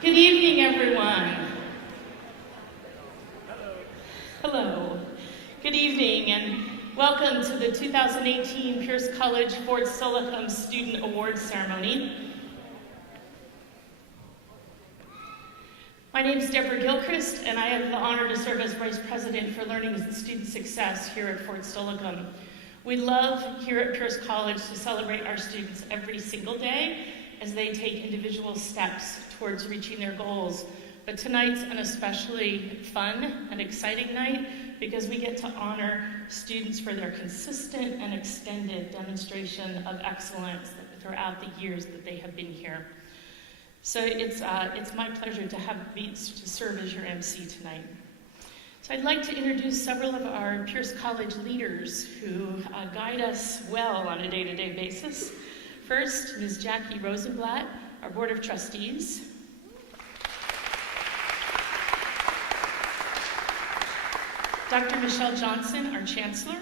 Good evening, everyone. Hello. Good evening, and welcome to the 2018 Pierce College Fort Steilacoom Student Awards Ceremony. My name is Deborah Gilchrist, and I have the honor to serve as Vice President for Learning and Student Success here at Fort Steilacoom. We love here at Pierce College to celebrate our students every single day as they take individual steps towards reaching their goals. But tonight's an especially fun and exciting night because we get to honor students for their consistent and extended demonstration of excellence throughout the years that they have been here. So it's my pleasure to serve as your MC tonight. So I'd like to introduce several of our Pierce College leaders who guide us well on a day-to-day basis. First, Ms. Jackie Rosenblatt, our Board of Trustees. Dr. Michelle Johnson, our Chancellor.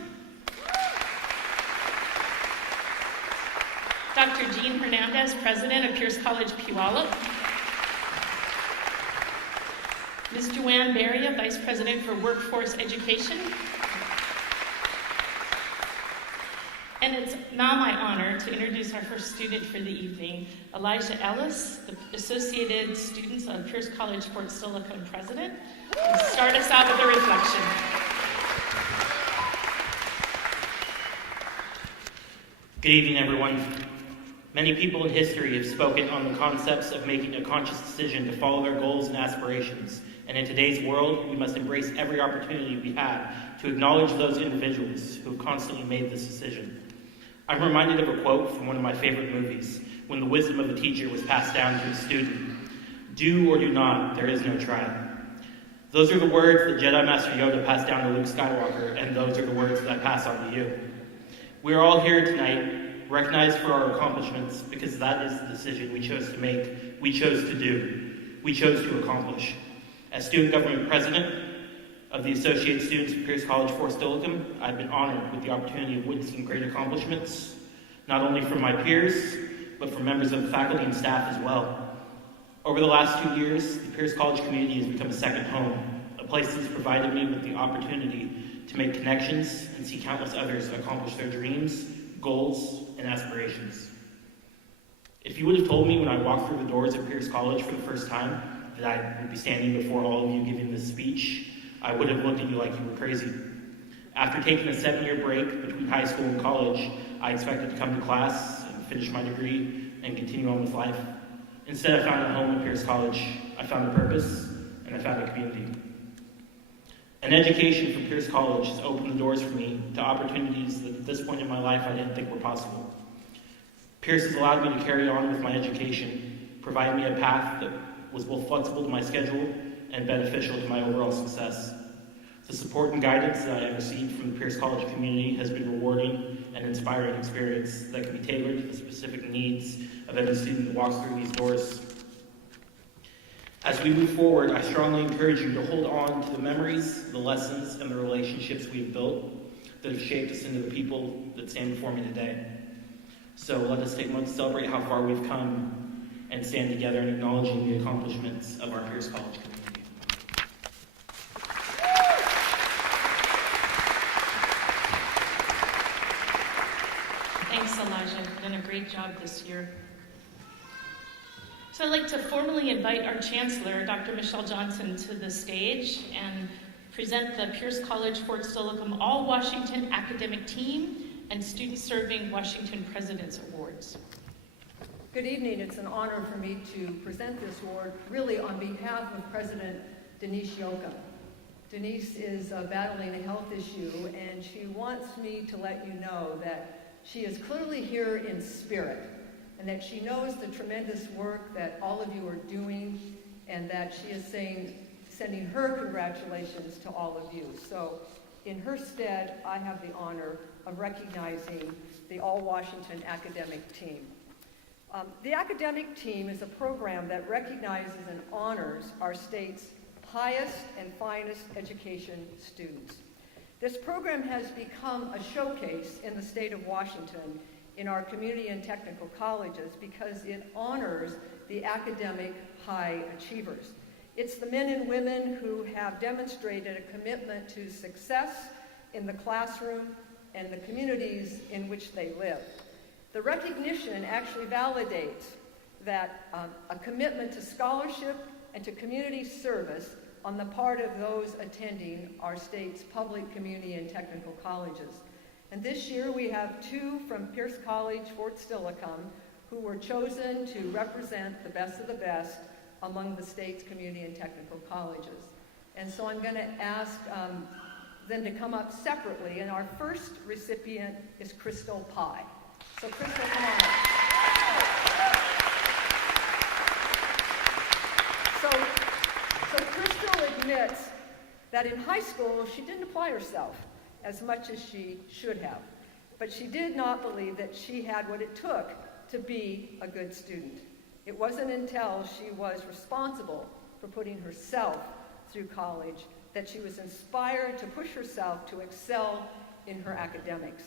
Dr. Jean Hernandez, President of Pierce College Puyallup. Ms. Joanne Beria, Vice President for Workforce Education. And it's now my honor to introduce our first student for the evening, Elijah Ellis, the Associated Students of Pierce College Fort Steilacoom President. And start us out with a reflection. Good evening, everyone. Many people in history have spoken on the concepts of making a conscious decision to follow their goals and aspirations. And in today's world, we must embrace every opportunity we have to acknowledge those individuals who have constantly made this decision. I'm reminded of a quote from one of my favorite movies, when the wisdom of a teacher was passed down to a student. Do or do not, there is no try. Those are the words that Jedi Master Yoda passed down to Luke Skywalker, and those are the words that I pass on to you. We are all here tonight, recognized for our accomplishments, because that is the decision we chose to make, we chose to do, we chose to accomplish. As Student Government President of the Associated Students of Pierce College Fort Steilacoom, I've been honored with the opportunity of witnessing great accomplishments, not only from my peers, but from members of the faculty and staff as well. Over the last 2 years, the Pierce College community has become a second home, a place that has provided me with the opportunity to make connections and see countless others accomplish their dreams, goals, and aspirations. If you would have told me when I walked through the doors at Pierce College for the first time that I would be standing before all of you giving this speech, I would have looked at you like you were crazy. After taking a 7-year break between high school and college, I expected to come to class and finish my degree and continue on with life. Instead, I found a home at Pierce College. I found a purpose, and I found a community. An education from Pierce College has opened the doors for me to opportunities that at this point in my life I didn't think were possible. Pierce has allowed me to carry on with my education, providing me a path that was both flexible to my schedule and beneficial to my overall success. The support and guidance that I have received from the Pierce College community has been rewarding and inspiring experience that can be tailored to the specific needs of every student that walks through these doors. As we move forward, I strongly encourage you to hold on to the memories, the lessons, and the relationships we have built that have shaped us into the people that stand before me today. So let us take a moment to celebrate how far we've come and stand together in acknowledging the accomplishments of our Pierce College community. Thanks, Elijah. You've done a great job this year. So I'd like to formally invite our Chancellor, Dr. Michelle Johnson, to the stage and present the Pierce College Fort Steilacoom All-Washington Academic Team and Student Serving Washington President's Awards. Good evening. It's an honor for me to present this award, really on behalf of President Denise Yoakum. Denise is battling a health issue, and she wants me to let you know that she is clearly here in spirit, and that she knows the tremendous work that all of you are doing, and that she is sending her congratulations to all of you. So in her stead, I have the honor of recognizing the All-Washington Academic Team. The academic team is a program that recognizes and honors our state's highest and finest education students. This program has become a showcase in the state of Washington in our community and technical colleges because it honors the academic high achievers. It's the men and women who have demonstrated a commitment to success in the classroom and the communities in which they live. The recognition actually validates that a commitment to scholarship and to community service on the part of those attending our state's public, community, and technical colleges. And this year we have 2 from Pierce College, Fort Steilacoom, who were chosen to represent the best of the best among the state's community and technical colleges. And so I'm going to ask them to come up separately, and our first recipient is Crystal Pye. So Crystal, come on up. So Crystal admits that in high school she didn't apply herself as much as she should have, but she did not believe that she had what it took to be a good student. It wasn't until she was responsible for putting herself through college that she was inspired to push herself to excel in her academics.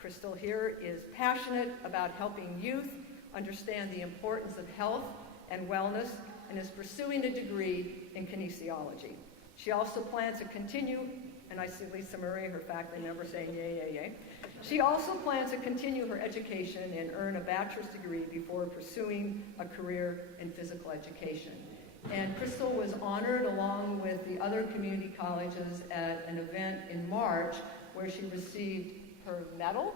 Crystal here, is passionate about helping youth understand the importance of health and wellness and is pursuing a degree in kinesiology. She also plans to continue, and I see Lisa Murray, her faculty member, saying yay, yay, yay. She also plans to continue her education and earn a bachelor's degree before pursuing a career in physical education. And Crystal was honored along with the other community colleges at an event in March where she received her medal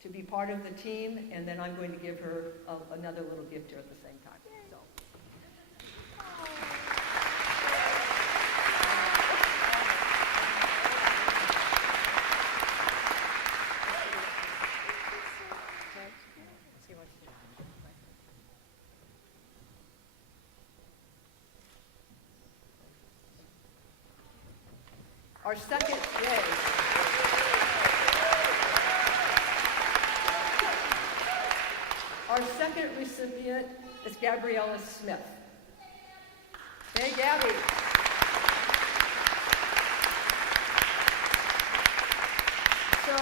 to be part of the team, and then I'm going to give her another little gift here at the same time. So. Our second, yay. Our second recipient is Gabriella Smith. Hey, Gabby. So,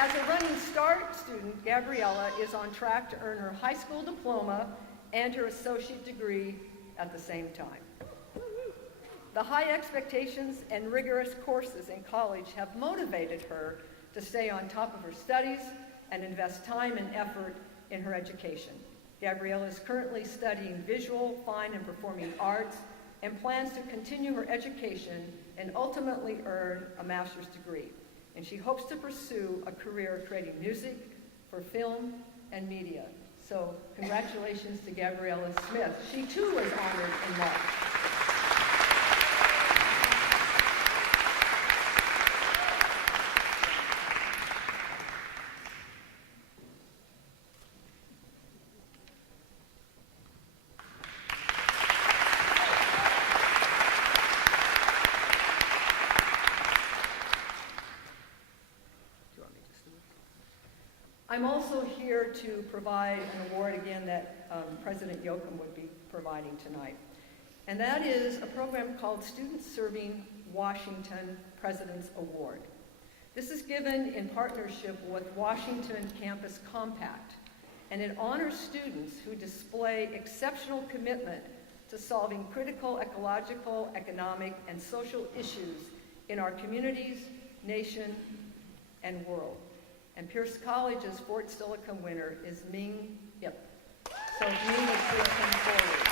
as a Running Start student, Gabriella is on track to earn her high school diploma and her associate degree at the same time. The high expectations and rigorous courses in college have motivated her to stay on top of her studies and invest time and effort in her education. Gabriella is currently studying visual, fine, and performing arts and plans to continue her education and ultimately earn a master's degree. And she hopes to pursue a career creating music for film and media. So congratulations to Gabriella Smith. She too was honored in March. I'm also here to provide an award again that President Yoakum would be providing tonight. And that is a program called Students Serving Washington President's Award. This is given in partnership with Washington Campus Compact, and it honors students who display exceptional commitment to solving critical ecological, economic, and social issues in our communities, nation, and world. And Pierce College's Fort Steilacoom winner is Ming Yip. So Ming would please come forward.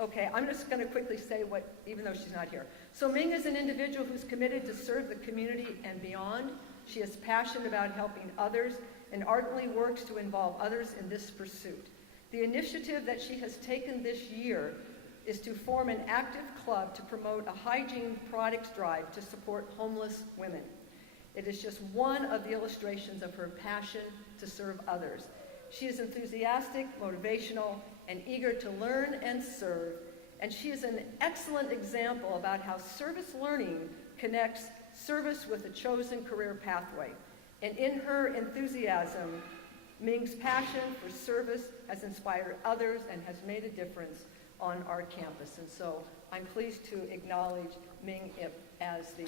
Okay, I'm just going to quickly say what, even though she's not here. So Ming is an individual who's committed to serve the community and beyond. She is passionate about helping others and ardently works to involve others in this pursuit. The initiative that she has taken this year is to form an active club to promote a hygiene products drive to support homeless women. It is just one of the illustrations of her passion to serve others. She is enthusiastic, motivational, and eager to learn and serve, and she is an excellent example about how service learning connects service with a chosen career pathway. And in her enthusiasm, Ming's passion for service has inspired others and has made a difference on our campus. And so I'm pleased to acknowledge Ming Ip as the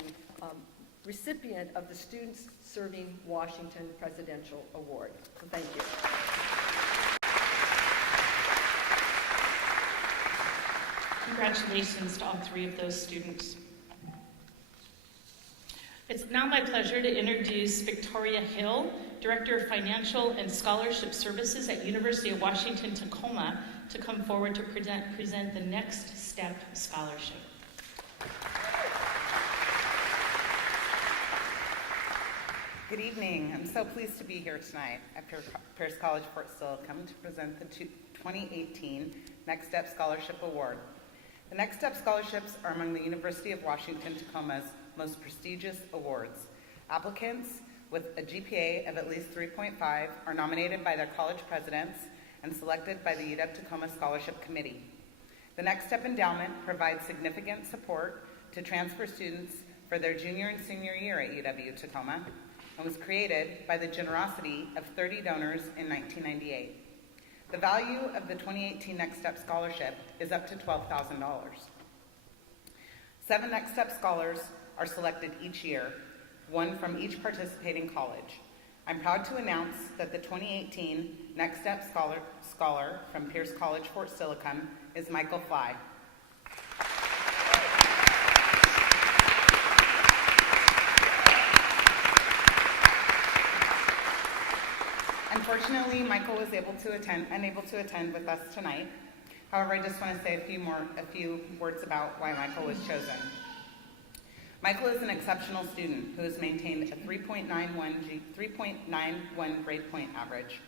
recipient of the Students Serving Washington Presidential Award. So thank you. Congratulations to all three of those students. It's now my pleasure to introduce Victoria Hill, Director of Financial and Scholarship Services at University of Washington, Tacoma, to come forward to present the Next Step Scholarship. Good evening. I'm so pleased to be here tonight at Pierce College, Fort Steilacoom, to present the 2018 Next Step Scholarship Award. The Next Step Scholarships are among the University of Washington, Tacoma's most prestigious awards. Applicants with a GPA of at least 3.5 are nominated by their college presidents and selected by the UW-Tacoma Scholarship Committee. The Next Step Endowment provides significant support to transfer students for their junior and senior year at UW-Tacoma and was created by the generosity of 30 donors in 1998. The value of the 2018 Next Step Scholarship is up to $12,000. 7 Next Step Scholars are selected each year, one from each participating college. I'm proud to announce that the 2018 Next Step Scholar from Pierce College, Fort Steilacoom is Michael Fly. Unfortunately, Michael was unable to attend with us tonight. However, I just want to say a few words about why Michael was chosen. Michael is an exceptional student who has maintained a 3.91 grade point average.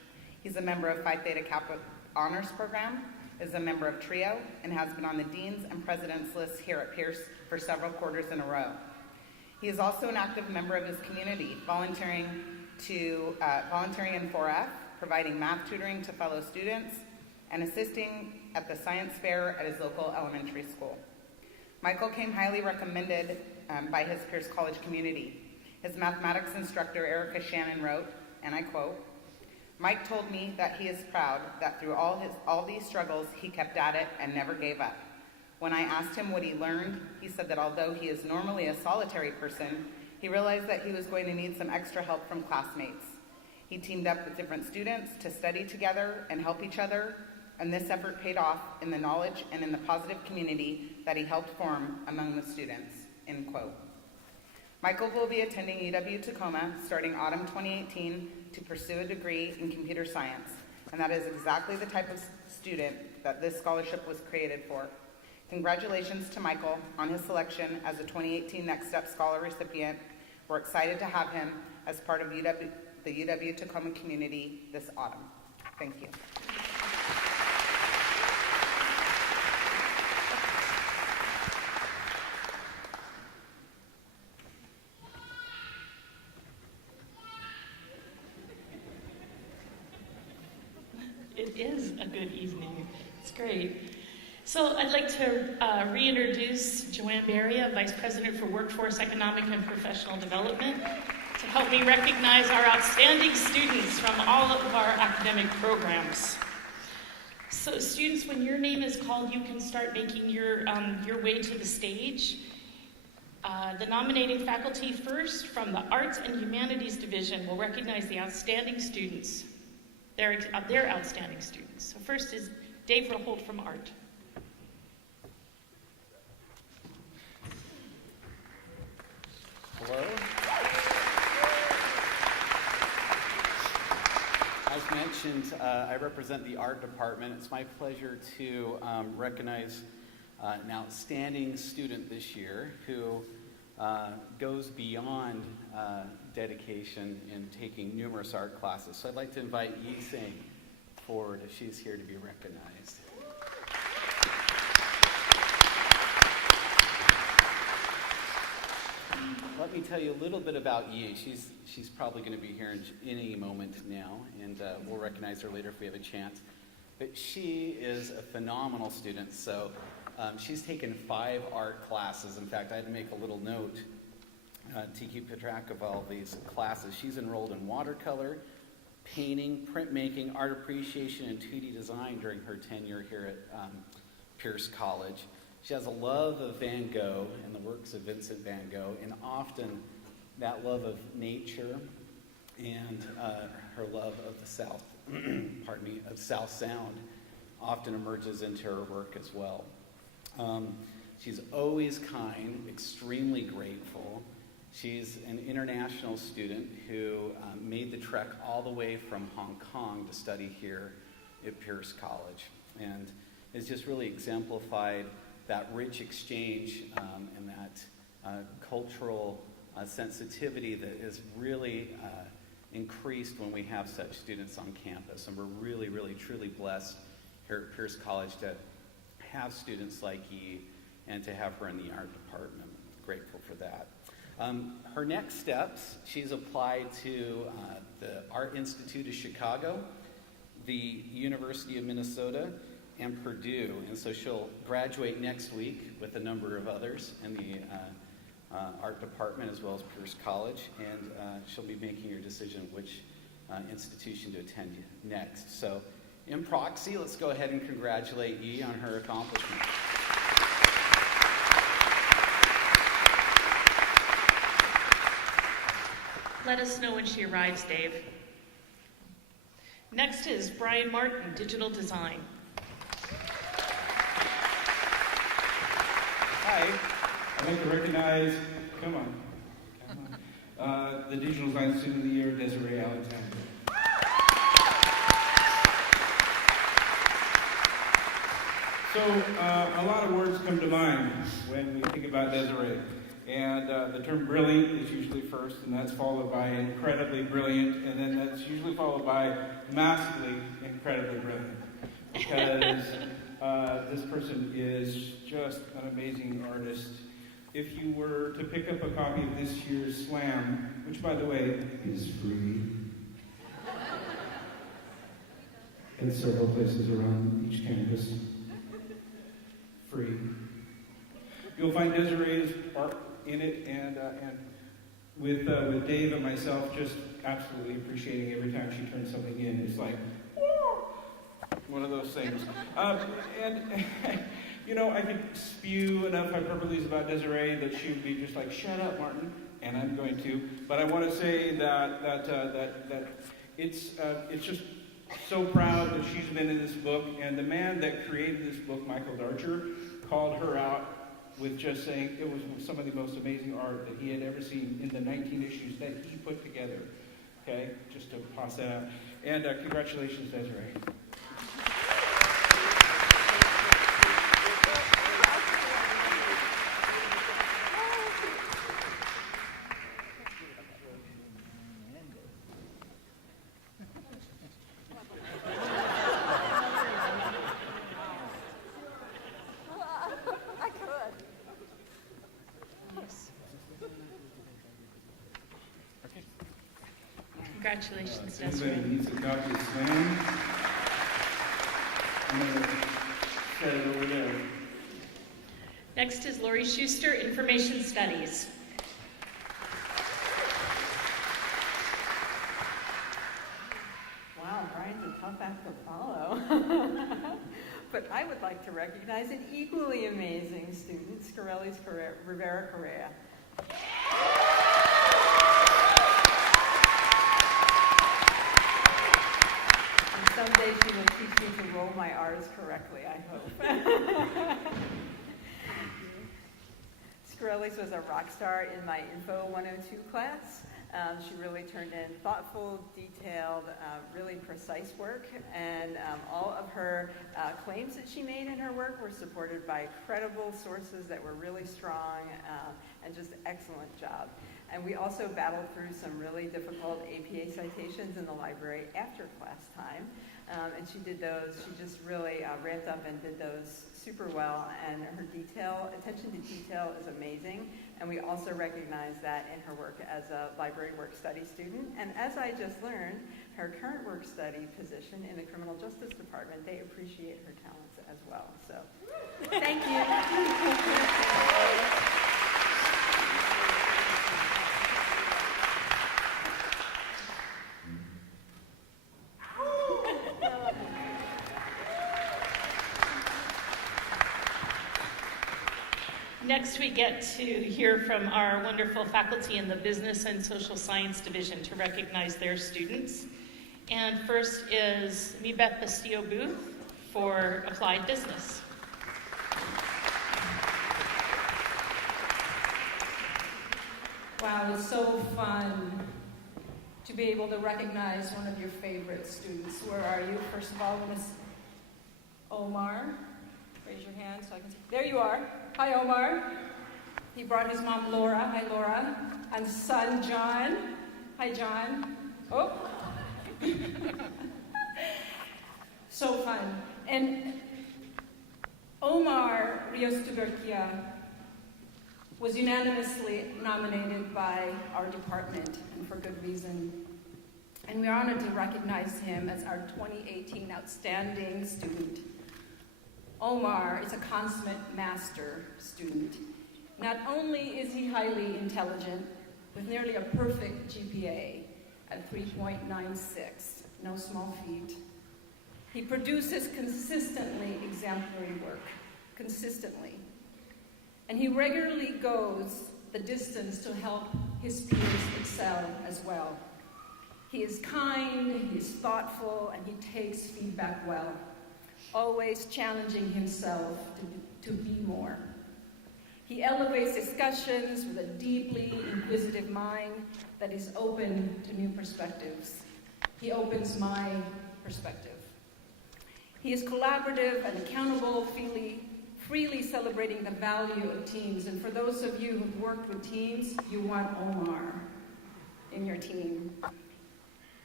He's a member of Phi Theta Kappa Honors Program, is a member of TRIO, and has been on the Dean's and President's lists here at Pierce for several quarters in a row. He is also an active member of his community, volunteering in 4F, providing math tutoring to fellow students, and assisting at the science fair at his local elementary school. Michael came highly recommended by his Pierce College community. His mathematics instructor, Erica Shannon, wrote, and I quote, "Mike told me that he is proud that through all these struggles, he kept at it and never gave up. When I asked him what he learned, he said that although he is normally a solitary person, he realized that he was going to need some extra help from classmates. He teamed up with different students to study together and help each other, and this effort paid off in the knowledge and in the positive community that he helped form among the students," end quote. Michael will be attending UW-Tacoma starting autumn 2018 to pursue a degree in computer science, and that is exactly the type of student that this scholarship was created for. Congratulations to Michael on his selection as a 2018 Next Step Scholar recipient. We're excited to have him as part of the UW-Tacoma community this autumn. Thank you. It is a good evening. It's great. So I'd like to reintroduce Joanne Beria, Vice President for Workforce, Economic, and Professional Development, to help me recognize our outstanding students from all of our academic programs. So students, when your name is called, you can start making your way to the stage. The nominating faculty first from the Arts and Humanities Division will recognize the outstanding students, their outstanding students. So first is Dave Reholt from Art. Hello. As mentioned, I represent the art department. It's my pleasure to recognize an outstanding student this year who goes beyond dedication in taking numerous art classes. So I'd like to invite Yi Singh forward if she's here to be recognized. Let me tell you a little bit about Yi. She's probably going to be here in any moment now, and we'll recognize her later if we have a chance. But she is a phenomenal student. So she's taken 5 art classes. In fact, I had to make a little note to keep track of all these classes. She's enrolled in watercolor, painting, printmaking, art appreciation, and 2D design during her tenure here at Pierce College. She has a love of Van Gogh and the works of Vincent van Gogh, and often that love of nature and her love of the South, of South Sound often emerges into her work as well. She's always kind, extremely grateful. She's an international student who made the trek all the way from Hong Kong to study here at Pierce College, and has just really exemplified that rich exchange and that cultural sensitivity that is really increased when we have such students on campus. And we're really, really, truly blessed here at Pierce College to have students like Yi and to have her in the art department. Grateful for that. Her next steps, she's applied to the Art Institute of Chicago, the University of Minnesota, and Purdue. And so she'll graduate next week with a number of others in the art department as well as Pierce College, and she'll be making her decision which institution to attend next. So in proxy, let's go ahead and congratulate Yi on her accomplishment. Let us know when she arrives, Dave. Next is Brian Martin, Digital Design. Hi, I'd like to recognize, the Digital Design Student of the Year, Desiree Alexander. So, a lot of words come to mind when we think about Desiree. And the term brilliant is usually first, and that's followed by incredibly brilliant, and then that's usually followed by massively incredibly brilliant. Because this person is just an amazing artist. If you were to pick up a copy of this year's Slam, which by the way is free, in several places around each campus, free, you'll find Desiree's art in it, and with Dave and myself just absolutely appreciating every time she turns something in. It's like, whoa! One of those things. And you know, I could spew enough hyperboles about Desiree that she would be just like, shut up, Martin, and I'm going to. But I want to say that it's just so proud that she's been in this book, and the man that created this book, Michael Darcher, called her out with just saying it was some of the most amazing art that he had ever seen in the 19 issues that he put together. Okay, just to pass that out. And congratulations, Desiree. Congratulations, If Desiree. anybody needs a copy of Slam, I'm going to set it over there. Next is Lori Schuster, Information Studies. Wow, Brian's a tough act to follow. But I would like to recognize an equally amazing student, Scarellis Rivera Correa. And someday she will teach me to roll my R's correctly, I hope. Scarellis was a rock star in my Info 102 class. She really turned in thoughtful, detailed, really precise work, and all of her claims that she made in her work were supported by credible sources that were really strong, and just excellent job. And we also battled through some really difficult APA citations in the library after class time, and she did those. She just really ramped up and did those super well, and her attention to detail is amazing. And we also recognize that in her work as a library work study student. And as I just learned, her current work study position in the criminal justice department, they appreciate her talents as well. So, thank you. Next, we get to hear from our wonderful faculty in the Business and Social Science Division to recognize their students. And first is Mibeth Bastillo-Booth for Applied Business. Wow, it's so fun to be able to recognize one of your favorite students. Where are you? First of all, Miss Omar. Raise your hand so I can see. There you are. Hi, Omar. He brought his mom, Laura. Hi, Laura. And son, John. Hi, John. Oh. So fun. And Omar Rios-Tuberquia was unanimously nominated by our department, and for good reason. And we are honored to recognize him as our 2018 Outstanding Student. Omar is a consummate master student. Not only is he highly intelligent, with nearly a perfect GPA at 3.96, no small feat, he produces consistently exemplary work, consistently. And he regularly goes the distance to help his peers excel as well. He is kind, he is thoughtful, and he takes feedback well, always challenging himself to be more. He elevates discussions with a deeply inquisitive mind that is open to new perspectives. He opens my perspective. He is collaborative and accountable, freely celebrating the value of teams. And for those of you who've worked with teams, you want Omar in your team.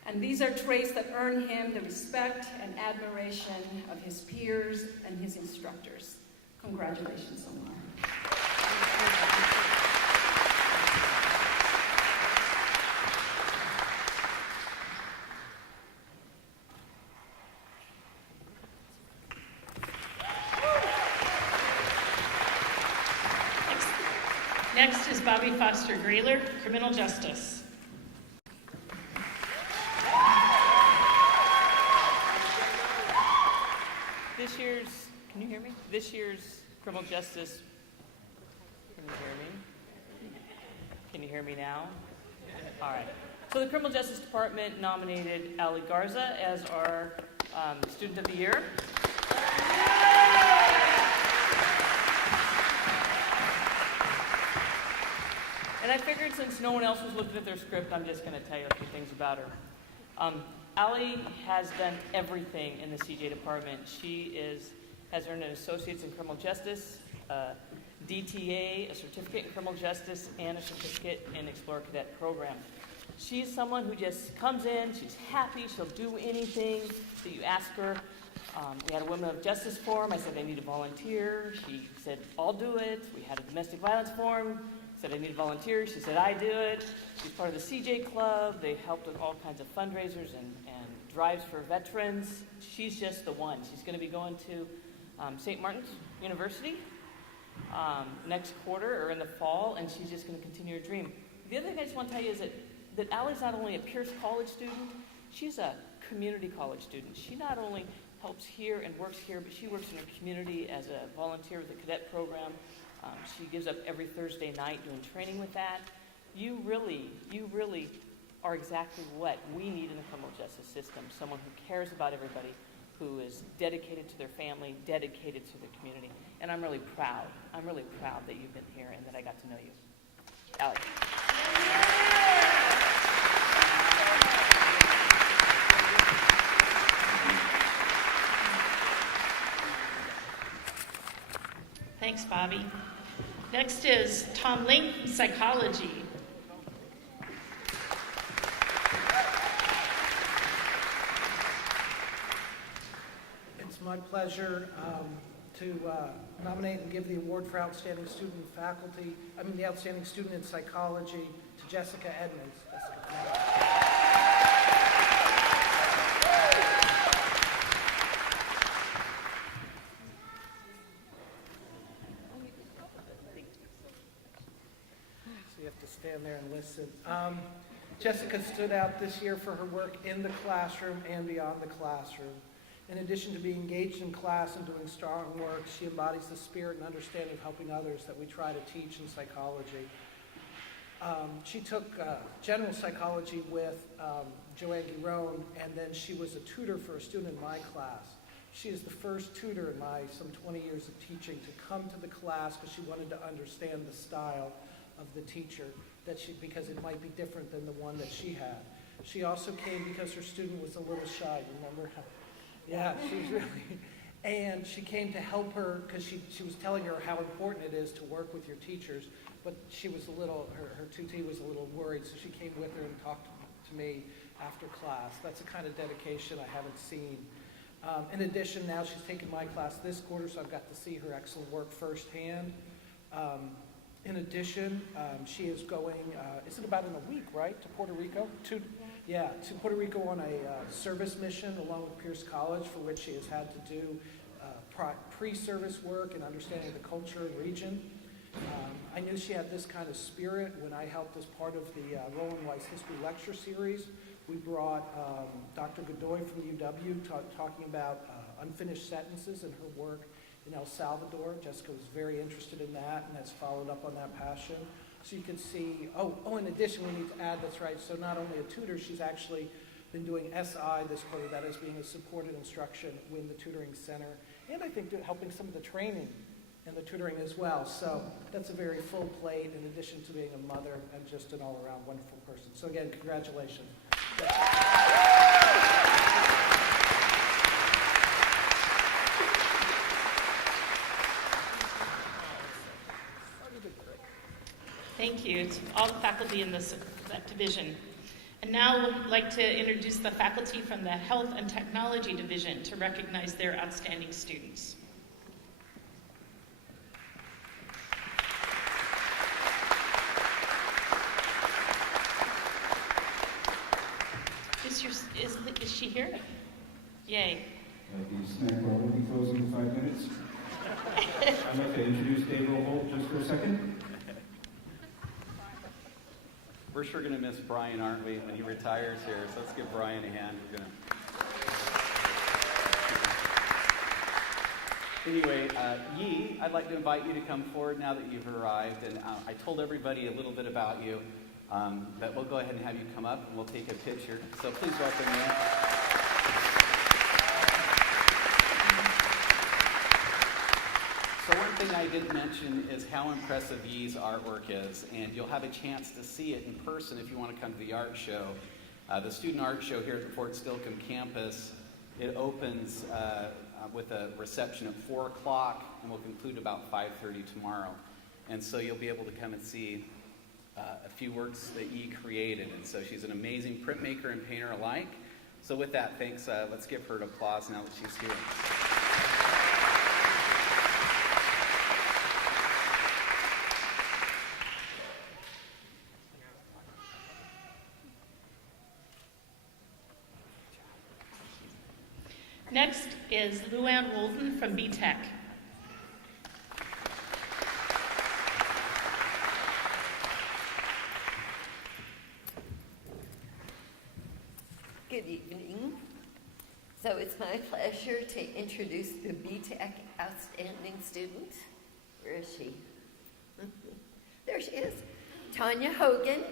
And these are traits that earn him the respect and admiration of his peers and his instructors. Congratulations, Omar. Next is Bobby Foster Grayler, Criminal Justice. Can you hear me? This year's Criminal Justice, can you hear me? Can you hear me now? All right. So the Criminal Justice Department nominated Ali Garza as our Student of the Year. And I figured since no one else was looking at their script, I'm just going to tell you a few things about her. Ali has done everything in the CJ department. She has earned an Associate's in Criminal Justice, DTA, a Certificate in Criminal Justice, and a Certificate in Explorer Cadet Program. She's someone who just comes in, she's happy, she'll do anything that you ask her. We had a Women of Justice forum. I said I need a volunteer. She said, I'll do it. We had a domestic violence forum. Said I need a volunteer. She said, I do it. She's part of the CJ Club. They helped with all kinds of fundraisers and drives for veterans. She's just the one. She's going to be going to St. Martin's University next quarter or in the fall, and she's just going to continue her dream. The other thing I just want to tell you is that Allie's not only a Pierce College student, she's a community college student. She not only helps here and works here, but she works in her community as a volunteer with the cadet program. She gives up every Thursday night doing training with that. You really are exactly what we need in the criminal justice system, someone who cares about everybody, who is dedicated to their family, dedicated to the community. And I'm really proud that you've been here and that I got to know you. Allie. Thanks, Bobby. Next is Tom Link, Psychology. It's my pleasure to nominate and give the award for Outstanding the Outstanding Student in Psychology to Jessica Edmonds. So you have to stand there and listen. Jessica stood out this year for her work in the classroom and beyond the classroom. In addition to being engaged in class and doing strong work, she embodies the spirit and understanding of helping others that we try to teach in psychology. She took general psychology with Joanne Giron, and then she was a tutor for a student in my class. She is the first tutor in my some 20 years of teaching to come to the class because she wanted to understand the style of the teacher, because it might be different than the one that she had. She also came because her student was a little shy. Remember how? Yeah, she's really, and she came to help her because she was telling her how important it is to work with your teachers, but she was her tutee was a little worried, so she came with her and talked to me after class. That's the kind of dedication I haven't seen. In addition, now she's taken my class this quarter, so I've got to see her excellent work firsthand. In addition, she is going, is it about in a week, right, to Puerto Rico? To Puerto Rico on a service mission along with Pierce College, for which she has had to do pre-service work and understanding the culture and region. I knew she had this kind of spirit when I helped as part of the Roland Weiss History Lecture Series. We brought Dr. Godoy from UW talking about unfinished sentences and her work in El Salvador. Jessica was very interested in that and has followed up on that passion. So you can see, in addition, we need to add, that's right, so not only a tutor, she's actually been doing SI this quarter, that is being a supported instruction with the tutoring center, and I think helping some of the training and the tutoring as well. So that's a very full plate in addition to being a mother and just an all-around wonderful person. So again, congratulations. Thank you to all the faculty in that division. And now we'd like to introduce the faculty from the Health and Technology Division to recognize their outstanding students. Is she here? Yay. The snack bar will be closing in 5 minutes. I'd like to introduce Dave Holt just for a second. We're sure going to miss Brian, aren't we, when he retires here? So let's give Brian a hand. Anyway, Yi, I'd like to invite you to come forward now that you've arrived. And I told everybody a little bit about you, but we'll go ahead and have you come up and we'll take a picture. So please welcome you. So one thing I didn't mention is how impressive Yi's artwork is, and you'll have a chance to see it in person if you want to come to the art show. The student art show here at the Fort Steilacoom campus, it opens with a reception at 4 o'clock and will conclude about 5:30 tomorrow. And so you'll be able to come and see a few works that Yi created. And so she's an amazing printmaker and painter alike. So with that, thanks. Let's give her an applause now that she's here. Next is Luann Wolden from BTech. Good evening. So it's my pleasure to introduce the BTech Outstanding Student. Where is she? There she is, Tanya Hogan.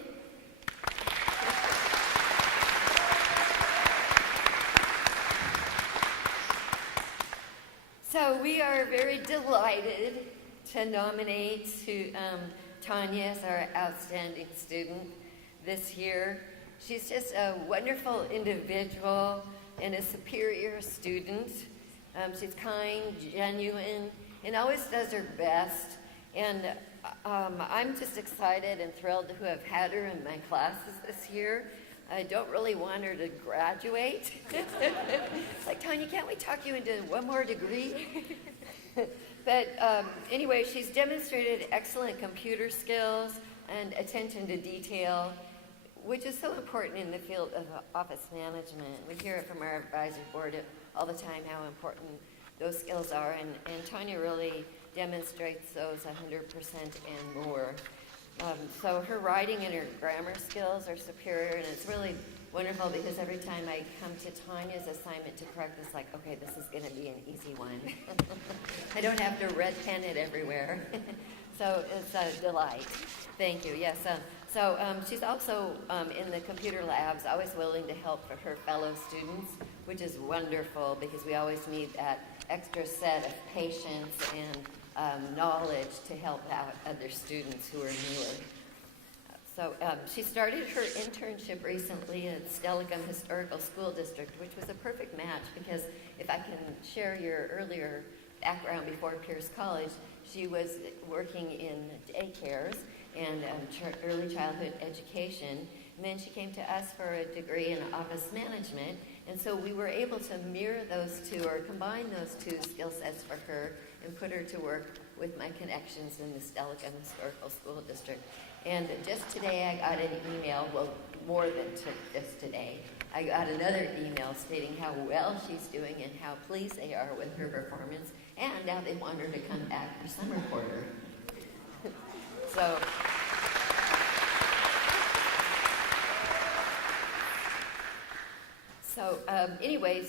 So we are very delighted to nominate Tanya as our outstanding student this year. She's just a wonderful individual and a superior student. She's kind, genuine, and always does her best. And I'm just excited and thrilled to have had her in my classes this year. I don't really want her to graduate. It's like, Tanya, can't we talk you into one more degree? But anyway, she's demonstrated excellent computer skills and attention to detail, which is so important in the field of office management. We hear it from our advisory board all the time how important those skills are, and Tanya really demonstrates those 100% and more. So her writing and her grammar skills are superior, and it's really wonderful because every time I come to Tanya's assignment to correct this, like, okay, this is going to be an easy one. I don't have to red pen it everywhere. So it's a delight. Thank you. Yes. She's also in the computer labs, always willing to help for her fellow students, which is wonderful because we always need that extra set of patience and knowledge to help out other students who are newer. She started her internship recently at Steilacoom Historical School District, which was a perfect match because if I can share your earlier background before Pierce College, she was working in daycares and early childhood education. And then she came to us for a degree in office management. And so we were able to mirror those two or combine those two skill sets for her and put her to work with my connections in the Steilacoom Historical School District. And just today I got an email, well, more than just today, I got another email stating how well she's doing and how pleased they are with her performance, and now they want her to come back for summer quarter.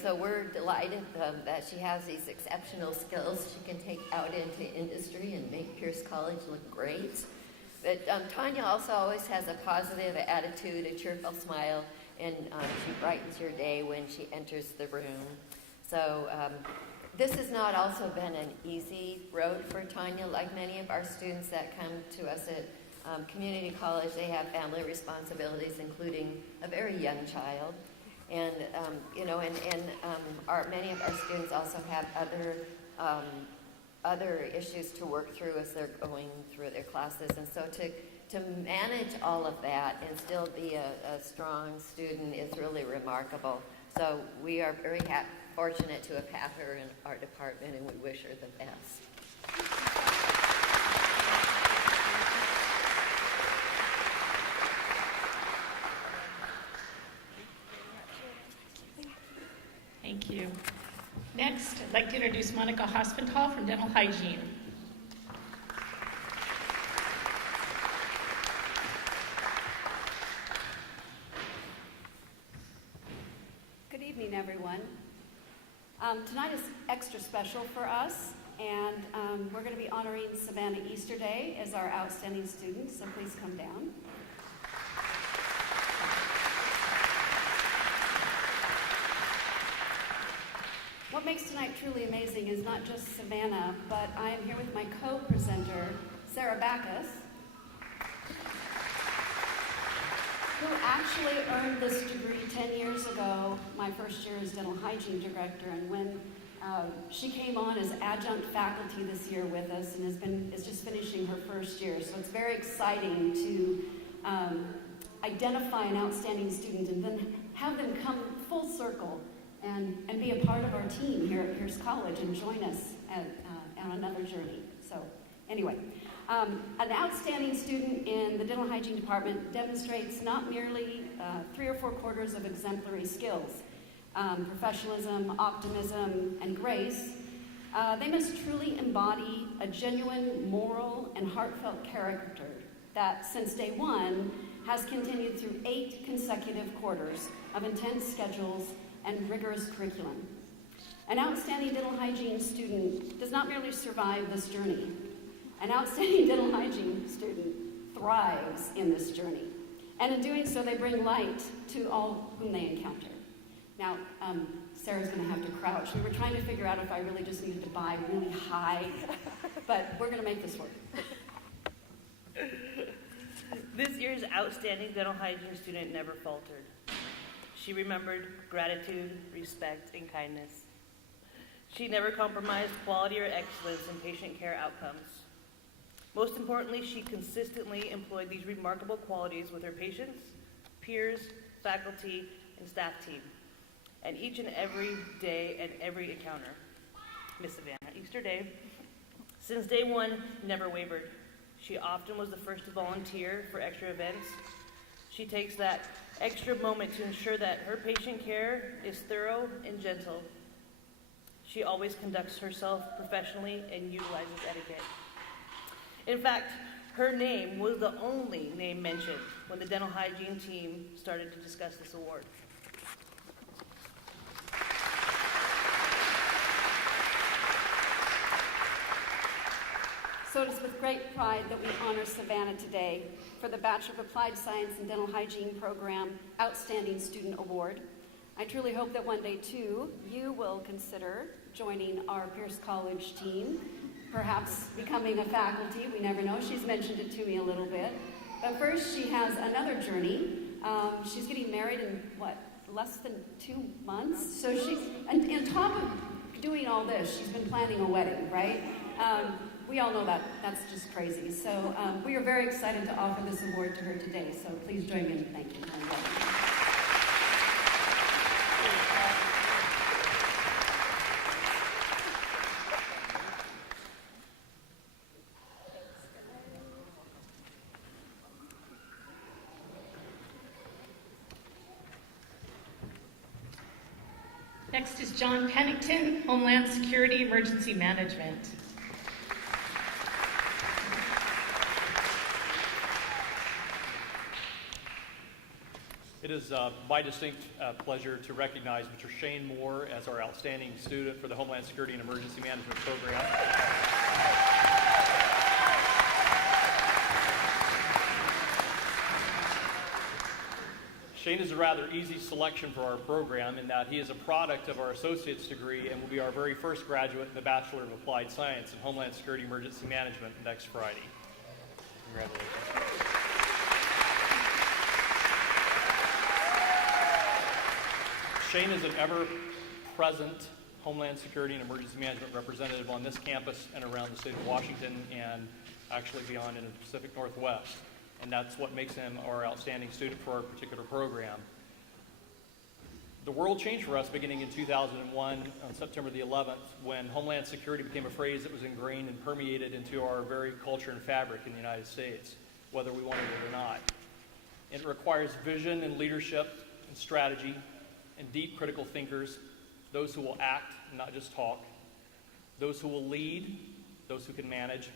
So we're delighted that she has these exceptional skills she can take out into industry and make Pierce College look great. But Tanya also always has a positive attitude, a cheerful smile, and she brightens your day when she enters the room. So this has not also been an easy road for Tanya. Like many of our students that come to us at community college, they have family responsibilities, including a very young child. And, many of our students also have other issues to work through as they're going through their classes. And so to manage all of that and still be a strong student is really remarkable. So we are very fortunate to have had her in our department, and we wish her the best. Thank you. Next, I'd like to introduce Monica Hospenthal from Dental Hygiene. Good evening, everyone. Tonight is extra special for us, and we're going to be honoring Savannah Easterday as our outstanding student, so please come down. What makes tonight truly amazing is not just Savannah, but I am here with my co-presenter, Sarah Backus, who actually earned this degree 10 years ago, my first year as dental hygiene director, and when she came on as adjunct faculty this year with us and is just finishing her first year. So it's very exciting to identify an outstanding student and then have them come full circle and be a part of our team here at Pierce College and join us on another journey. So anyway, an outstanding student in the dental hygiene department demonstrates not merely 3 or 4 quarters of exemplary skills, professionalism, optimism, and grace. They must truly embody a genuine moral and heartfelt character that, since day one, has continued through 8 consecutive quarters of intense schedules and rigorous curriculum. An outstanding dental hygiene student does not merely survive this journey. An outstanding dental hygiene student thrives in this journey. And in doing so, they bring light to all whom they encounter. Now, Sarah's gonna have to crouch. We were trying to figure out if I really just needed to buy really high, but we're gonna make this work. This year's outstanding dental hygiene student never faltered. She remembered gratitude, respect, and kindness. She never compromised quality or excellence in patient care outcomes. Most importantly, she consistently employed these remarkable qualities with her patients, peers, faculty, and staff team, and each and every day and every encounter. Miss Savannah Easterday, since day one, never wavered. She often was the first to volunteer for extra events. She takes that extra moment to ensure that her patient care is thorough and gentle. She always conducts herself professionally and utilizes etiquette. In fact, Her name was the only name mentioned when the dental hygiene team started to discuss this award. So it is with great pride that we honor Savannah today for the Bachelor of Applied Science and Dental Hygiene Program Outstanding Student Award. I truly hope that one day, too, you will consider joining our Pierce College team, perhaps becoming a faculty. We never know. She's mentioned it to me a little bit. But first, she has another journey. She's getting married in, less than 2 months? So she's, and on top of doing all this, she's been planning a wedding, right? We all know that. That's just crazy. So we are very excited to offer this award to her today. So please join me in thanking her. Next is John Pennington, Homeland Security Emergency Management. It is my distinct pleasure to recognize Mr. Shane Moore as our outstanding student for the Homeland Security and Emergency Management Program. Shane is a rather easy selection for our program in that he is a product of our associate's degree and will be our very first graduate in the Bachelor of Applied Science in Homeland Security Emergency Management next Friday. Congratulations. Shane is an ever-present Homeland Security and Emergency Management representative on this campus and around the state of Washington and actually beyond in the Pacific Northwest. And that's what makes him our outstanding student for our particular program. The world changed for us beginning in 2001 on September the 11th when Homeland Security became a phrase that was ingrained and permeated into our very culture and fabric in the United States, whether we wanted it or not. And it requires vision and leadership and strategy and deep critical thinkers, those who will act and not just talk, those who will lead, those who can manage,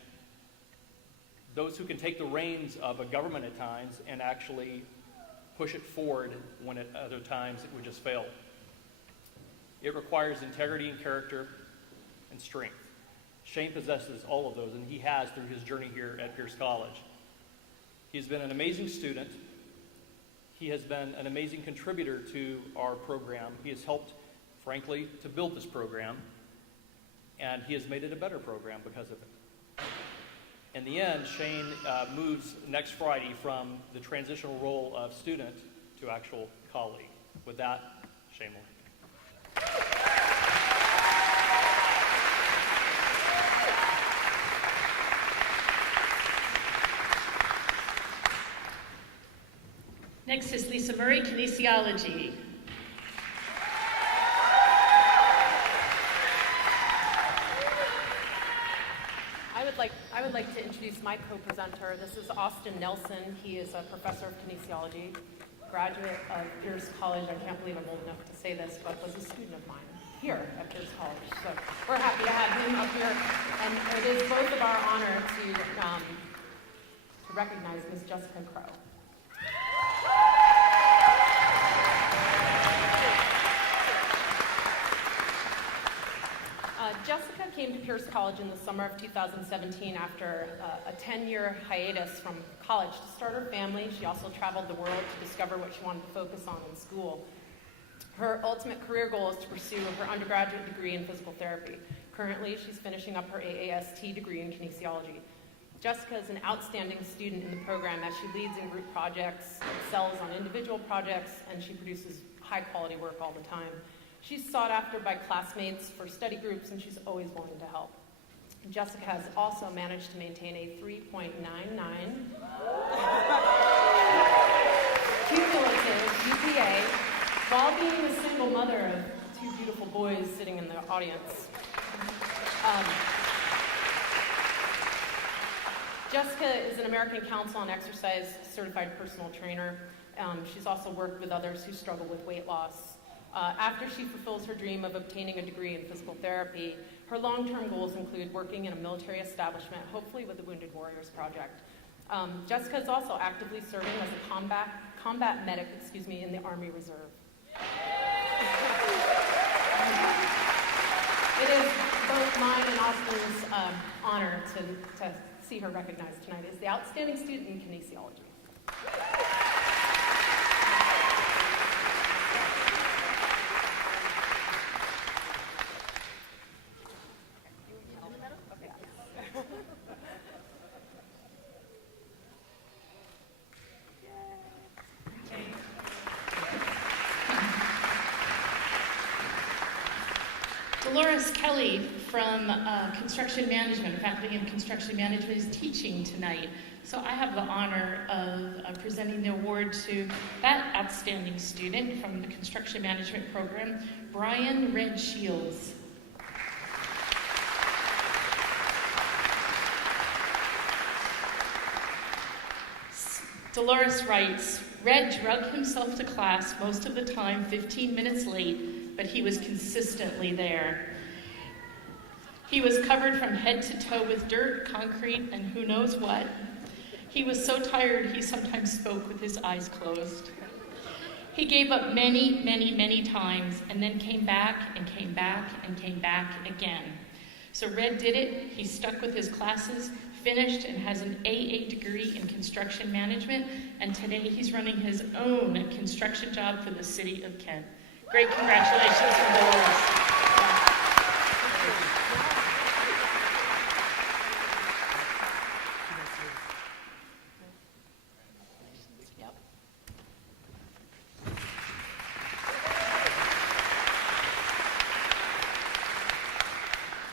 those who can take the reins of a government at times and actually push it forward when at other times it would just fail. It requires integrity and character and strength. Shane possesses all of those, and he has through his journey here at Pierce College. He's been an amazing student. He has been an amazing contributor to our program. He has helped, frankly, to build this program, and he has made it a better program because of it. In the end, Shane moves next Friday from the transitional role of student to actual colleague. With that, Shane Moore. Next is Lisa Murray, Kinesiology. I would like to introduce my co-presenter. This is Austin Nelson. He is a professor of kinesiology, graduate of Pierce College. I can't believe I'm old enough to say this, but was a student of mine here at Pierce College. So we're happy to have him up here. And it is both of our honor to recognize Ms. Jessica Crow. Jessica came to Pierce College in the summer of 2017 after a 10-year hiatus from college to start her family. She also traveled the world to discover what she wanted to focus on in school. Her ultimate career goal is to pursue her undergraduate degree in physical therapy. Currently, she's finishing up her AAST degree in kinesiology. Jessica is an outstanding student in the program as she leads in group projects, excels on individual projects, and she produces high-quality work all the time. She's sought after by classmates for study groups, and she's always willing to help. Jessica has also managed to maintain a 3.99 cumulative GPA while being a single mother of 2 beautiful boys sitting in the audience. Jessica is an American Council on Exercise certified personal trainer. She's also worked with others who struggle with weight loss. After she fulfills her dream of obtaining a degree in physical therapy, her long-term goals include working in a military establishment, hopefully with the Wounded Warriors Project. Jessica is also actively serving as a combat medic, in the Army Reserve. It is both mine and Austin's honor to see her recognized tonight as the outstanding student in kinesiology. Dolores Kelly from Construction Management, faculty in Construction Management, is teaching tonight. So I have the honor of presenting the award to that outstanding student from the Construction Management program, Brian Red Shields. Dolores writes, Red drug himself to class most of the time 15 minutes late, but he was consistently there. He was covered from head to toe with dirt, concrete, and who knows what. He was so tired he sometimes spoke with his eyes closed. He gave up many, many, many times and then came back and came back and came back again. So Red did it. He stuck with his classes, finished, and has an AA degree in construction management, and today he's running his own construction job for the city of Kent. Great congratulations to Dolores.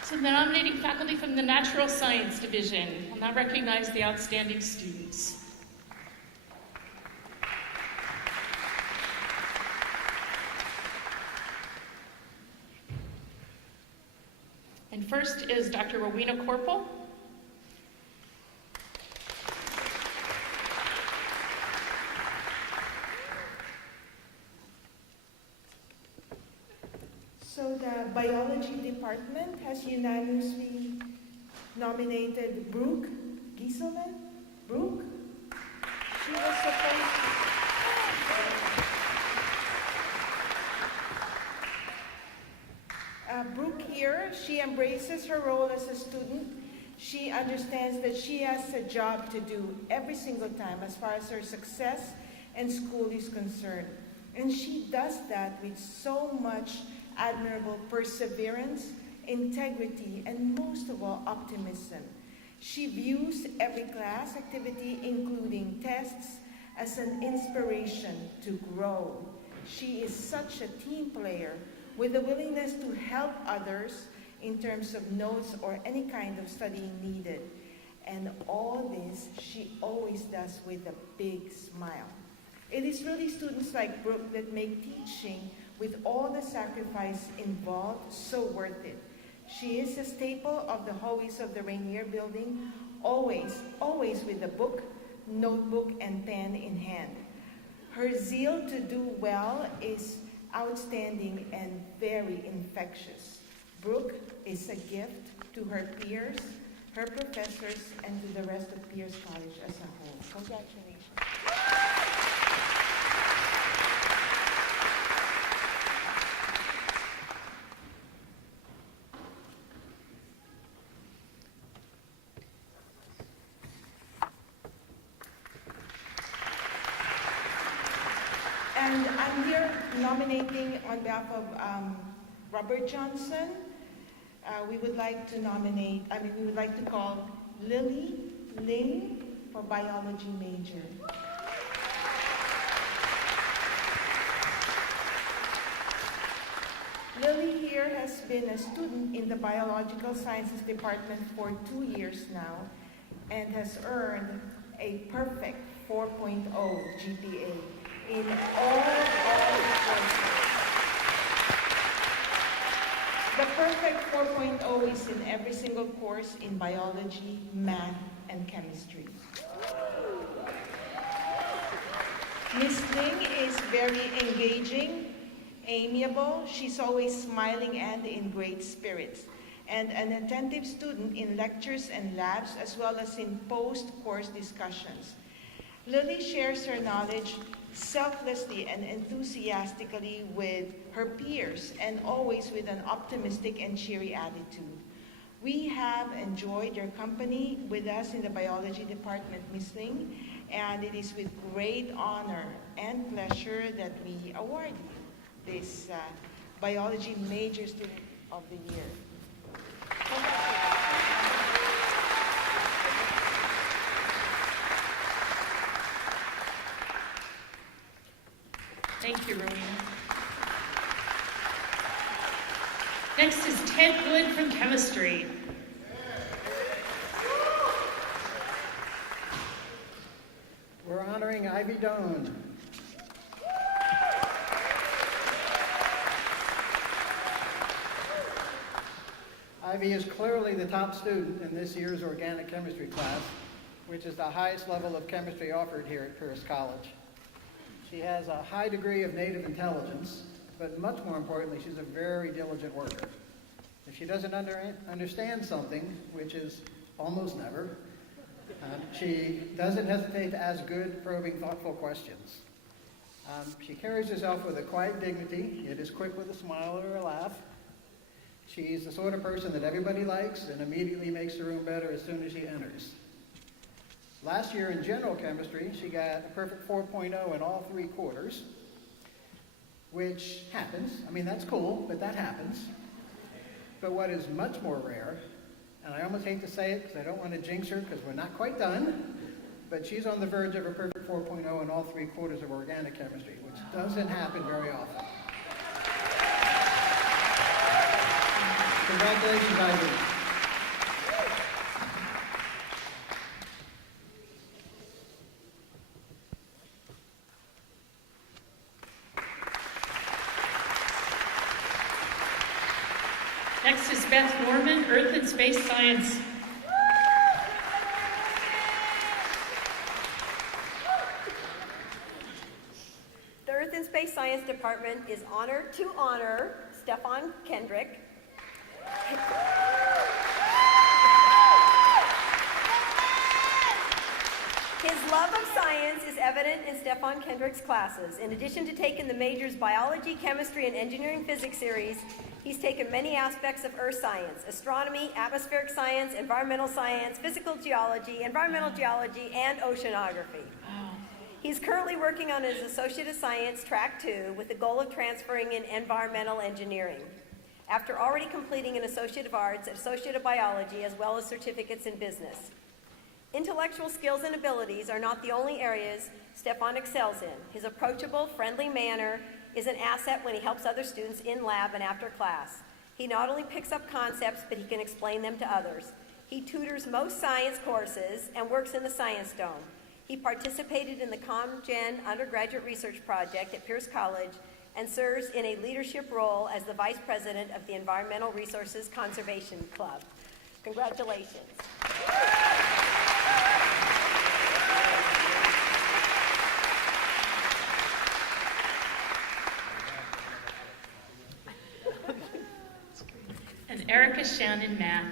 So the nominating faculty from the Natural Science Division will now recognize the outstanding students. And first is Dr. Rowena Corpel. So the biology department has unanimously nominated Brooke Gieselman. Brooke? She was supposed to... Brooke here, she embraces her role as a student. She understands that she has a job to do every single time as far as her success and school is concerned. And she does that with so much admirable perseverance, integrity, and most of all, optimism. She views every class activity, including tests, as an inspiration to grow. She is such a team player with a willingness to help others in terms of notes or any kind of studying needed. And all this, she always does with a big smile. It is really students like Brooke that make teaching with all the sacrifice involved so worth it. She is a staple of the hallways of the Rainier building, always with a book, notebook, and pen in hand. Her zeal to do well is outstanding and very infectious. Brooke is a gift to her peers, her professors, and to the rest of Pierce College as a whole. Congratulations. And I'm here nominating on behalf of Robert Johnson. We would like to call Lily Ling for biology major. Lily here has been a student in the biological sciences department for 2 years now and has earned a perfect 4.0 GPA in all courses. The perfect 4.0 is in every single course in biology, math, and chemistry. Miss Ling is very engaging, amiable. She's always smiling and in great spirits. and an attentive student in lectures and labs, as well as in post-course discussions. Lily shares her knowledge selflessly and enthusiastically with her peers, and always with an optimistic and cheery attitude. We have enjoyed your company with us in the biology department, Ms. Ling, and it is with great honor and pleasure that we award you this Biology Major Student of the Year. Thank you, Rowena. Next is Ted Wood from chemistry. We're honoring Ivy Doan. Ivy is clearly the top student in this year's organic chemistry class, which is the highest level of chemistry offered here at Pierce College. She has a high degree of native intelligence, but much more importantly, she's a very diligent worker. If she doesn't understand something, which is almost never, she doesn't hesitate to ask good, probing, thoughtful questions. She carries herself with a quiet dignity, yet is quick with a smile or a laugh. She's the sort of person that everybody likes and immediately makes the room better as soon as she enters. Last year in general chemistry, she got a perfect 4.0 in all 3 quarters, which happens. I mean, that's cool, but that happens. But what is much more rare, and I almost hate to say it because I don't want to jinx her because we're not quite done, but she's on the verge of a perfect 4.0 in all 3 quarters of organic chemistry, which doesn't happen very often. Congratulations, Ivy. Next is Beth Norman, Earth and Space Science. The Earth and Space Science Department is honored to honor Stefan Kendrick. His love of science is evident in Stefan Kendrick's classes. In addition to taking the majors biology, chemistry, and engineering physics series, he's taken many aspects of earth science: astronomy, atmospheric science, environmental science, physical geology, environmental geology, and oceanography. He's currently working on his Associate of Science Track 2 with the goal of transferring in environmental engineering, after already completing an Associate of Arts, Associate of Biology, as well as certificates in business. Intellectual skills and abilities are not the only areas Stefan excels in. His approachable, friendly manner is an asset when he helps other students in lab and after class. He not only picks up concepts, but he can explain them to others. He tutors most science courses and works in the Science Dome. He participated in the ComGen undergraduate research project at Pierce College and serves in a leadership role as the Vice President of the Environmental Resources Conservation Club. Congratulations. And Erica Shannon, Math.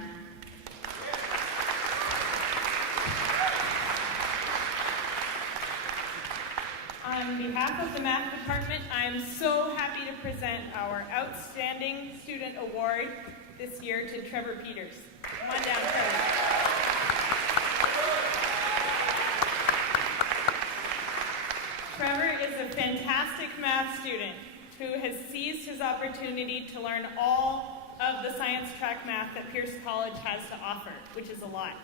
On behalf of the Math Department, I am so happy to present our Outstanding Student Award this year to Trevor Peters. Come on down, Trevor. Trevor is a fantastic math student who has seized his opportunity to learn all of the science track math that Pierce College has to offer, which is a lot.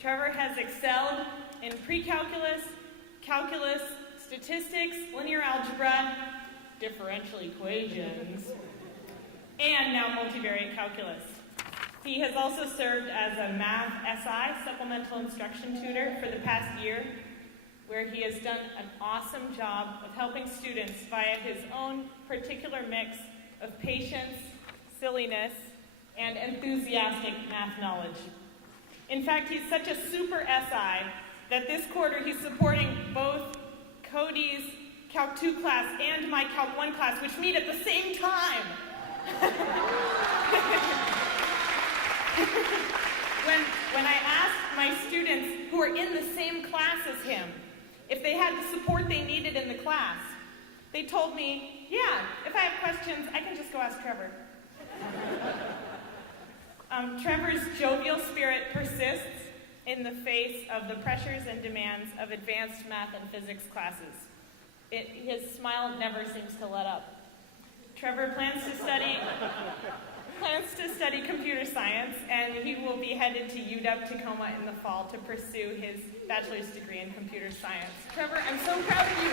Trevor has excelled in pre-calculus, calculus, statistics, linear algebra, differential equations, and now multivariate calculus. He has also served as a Math SI, supplemental instruction tutor, for the past year, where he has done an awesome job of helping students via his own particular mix of patience, silliness, and enthusiastic math knowledge. In fact, he's such a super SI that this quarter he's supporting both Cody's Calc 2 class and my Calc 1 class, which meet at the same time. when I asked my students who are in the same class as him if they had the support they needed in the class, they told me, yeah, if I have questions, I can just go ask Trevor. Trevor's jovial spirit persists in the face of the pressures and demands of advanced math and physics classes. His smile never seems to let up. Trevor plans to study computer science, and he will be headed to UW Tacoma in the fall to pursue his bachelor's degree in computer science. Trevor, I'm so proud of you.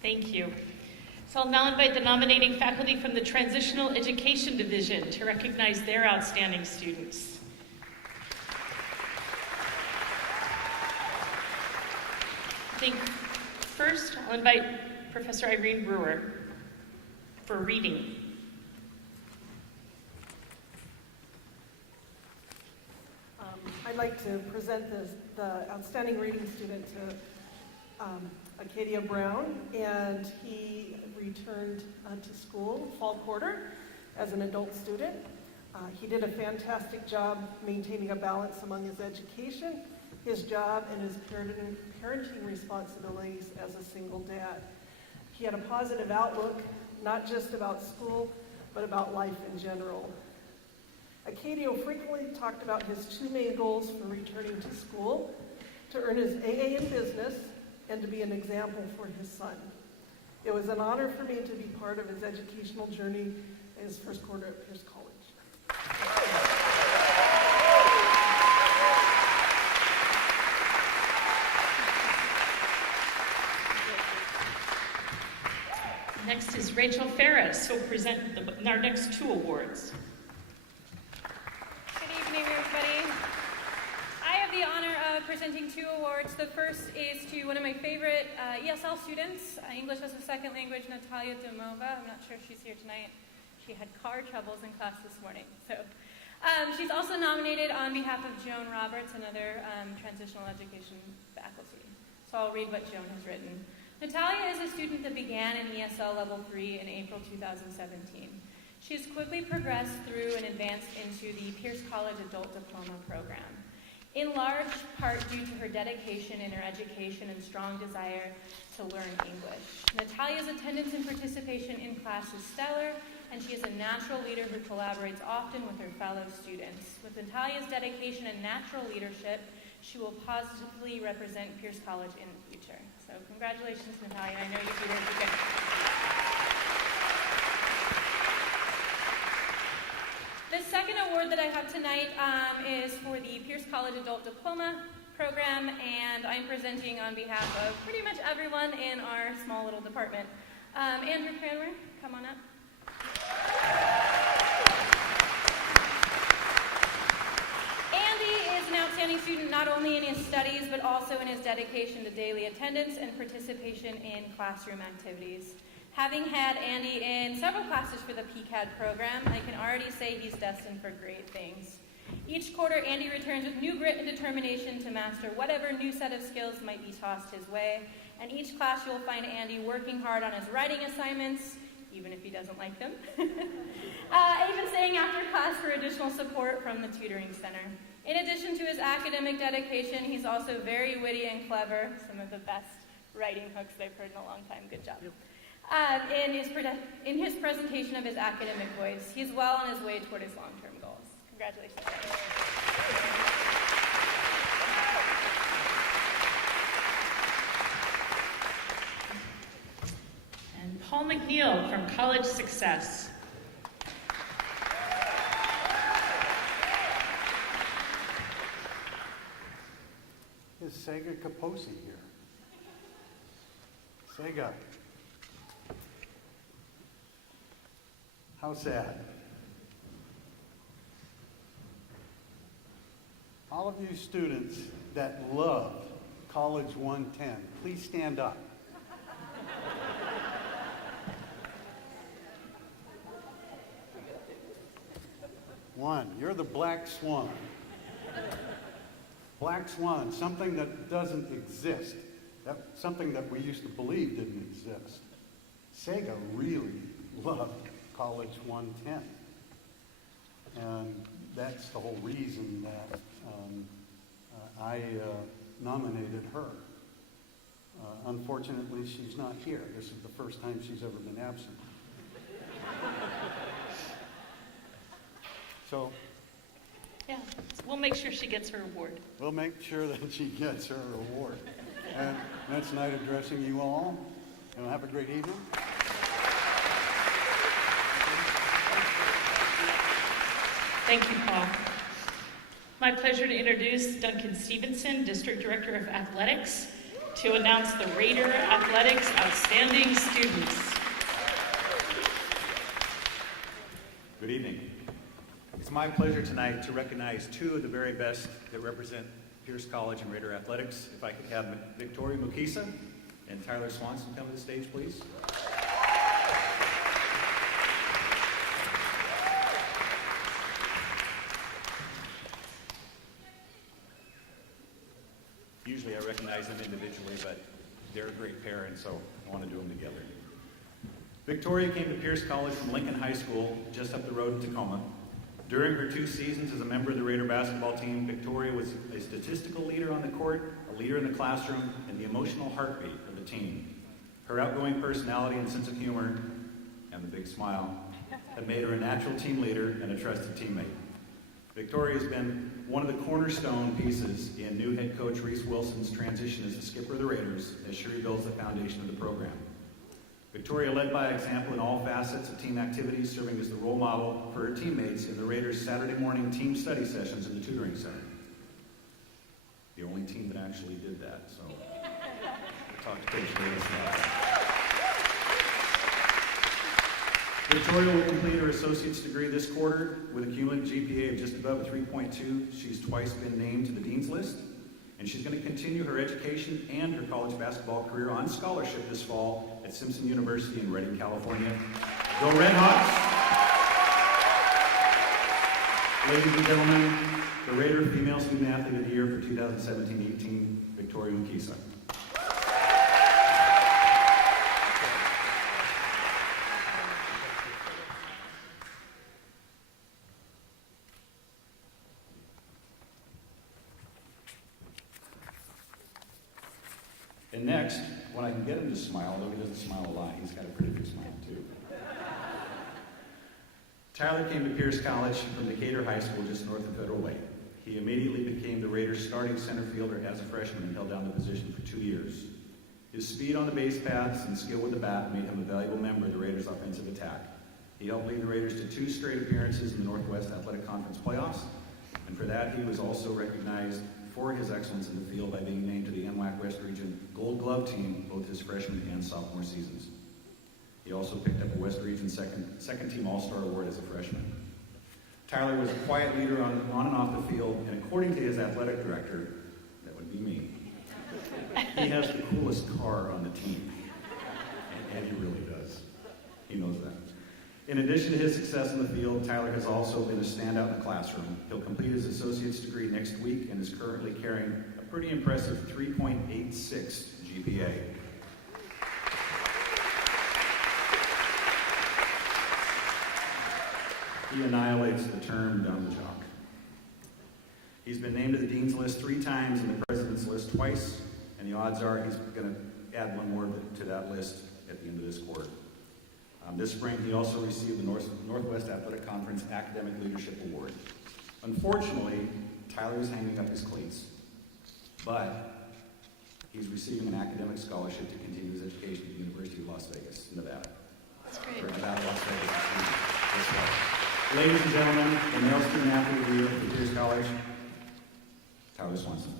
Thank you. So I'll now invite the nominating faculty from the Transitional Education Division to recognize their outstanding students. I think first I'll invite Professor Irene Brewer for reading. I'd like to present the outstanding reading student to Acadia Brown, and he returned to school fall quarter as an adult student. He did a fantastic job maintaining a balance among his education, his job, and his parenting responsibilities as a single dad. He had a positive outlook, not just about school, but about life in general. Acadia frequently talked about his two main goals for returning to school: to earn his AA in business and to be an example for his son. It was an honor for me to be part of his educational journey in his first quarter at Pierce College. Next is Rachel Ferris, who will present our next two awards. Good evening, everybody. I have the honor of presenting two awards. The first is to one of my favorite ESL students, English as a second language, Natalia Domova. I'm not sure if she's here tonight. She had car troubles in class this morning. So she's also nominated on behalf of Joan Roberts, another transitional education faculty. So I'll read what Joan has written. Natalia is a student that began in ESL Level 3 in April 2017. She has quickly progressed through and advanced into the Pierce College Adult Diploma program, in large part due to her dedication in her education and strong desire to learn English. Natalia's attendance and participation in class is stellar, and she is a natural leader who collaborates often with her fellow students. With Natalia's dedication and natural leadership, she will positively represent Pierce College in the future. So congratulations, Natalia. I know you do really good. The second award that I have tonight is for the Pierce College Adult Diploma program, and I'm presenting on behalf of pretty much everyone in our small little department. Andrew Cranmer, come on up. Andy is an outstanding student not only in his studies, but also in his dedication to daily attendance and participation in classroom activities. Having had Andy in several classes for the PCAD program, I can already say he's destined for great things. Each quarter, Andy returns with new grit and determination to master whatever new set of skills might be tossed his way. And each class you'll find Andy working hard on his writing assignments, even if he doesn't like them. Even staying after class for additional support from the tutoring center. In addition to his academic dedication, he's also very witty and clever. Some of the best writing hooks I've heard in a long time. Good job. In his presentation of his academic voice, he's well on his way toward his long-term goals. Congratulations. And Paul McNeil from College Success. Is Sega Kaposi here? Sega. How sad. All of you students that love College 110, please stand up. One, you're the black swan. Black swan, something that doesn't exist. That's something that we used to believe didn't exist. Sega really loved College 110. And that's the whole reason that I nominated her. Unfortunately, she's not here. This is the first time she's ever been absent. So, Yeah, we'll make sure she gets her award. we'll make sure that she gets her award. And that's night addressing you all. And have a great evening. Thank you, Paul. My pleasure to introduce Duncan Stevenson, District Director of Athletics, to announce the Raider Athletics Outstanding Students. Good evening. It's my pleasure tonight to recognize two of the very best that represent Pierce College and Raider Athletics. If I could have Victoria Mukisa and Tyler Swanson come to the stage, please. Usually I recognize them individually, but they're a great pair, and so I want to do them together. Victoria came to Pierce College from Lincoln High School, just up the road in Tacoma. During her 2 seasons as a member of the Raider basketball team, Victoria was a statistical leader on the court, a leader in the classroom, and the emotional heartbeat of the team. Her outgoing personality and sense of humor, and the big smile, have made her a natural team leader and a trusted teammate. Victoria has been one of the cornerstone pieces in new head coach Reese Wilson's transition as the skipper of the Raiders as she rebuilds the foundation of the program. Victoria led by example in all facets of team activities, serving as the role model for her teammates in the Raiders' Saturday morning team study sessions in the tutoring center. The only team that actually did that, so we'll talk to Coach Davis about that. Victoria will complete her associate's degree this quarter with a cumulative GPA of just above a 3.2. She's twice been named to the Dean's List, and she's going to continue her education and her college basketball career on scholarship this fall at Simpson University in Redding, California. Go Redhawks! Ladies and gentlemen, the Raider Female Student Athlete of the Year for 2017-18, Victoria Mukisa. And next, when I can get him to smile, although he doesn't smile a lot, he's got a pretty good smile too. Tyler came to Pierce College from Decatur High School just north of Federal Way. He immediately became the Raiders' starting center fielder as a freshman and held down the position for 2 years. His speed on the base paths and skill with the bat made him a valuable member of the Raiders' offensive attack. He helped lead the Raiders to 2 straight appearances in the Northwest Athletic Conference playoffs, and for that he was also recognized for his excellence in the field by being named to the NWAC West Region Gold Glove team both his freshman and sophomore seasons. He also picked up a West Region second team All-Star award as a freshman. Tyler was a quiet leader on and off the field, and according to his athletic director, that would be me, he has the coolest car on the team. And he really does. He knows that. In addition to his success in the field, Tyler has also been a standout in the classroom. He'll complete his associate's degree next week and is currently carrying a pretty impressive 3.86 GPA. He annihilates the term dumb jock. He's been named to the Dean's List 3 times and the President's List twice, and the odds are he's going to add one more to that list at the end of this quarter. This spring, he also received the Northwest Athletic Conference Academic Leadership Award. Unfortunately, Tyler is hanging up his cleats, but he's receiving an academic scholarship to continue his education at the University of Las Vegas, Nevada. That's great. For Nevada, Las Vegas. Ladies and gentlemen, the male student athlete of the year for Pierce College, Tyler Swanson.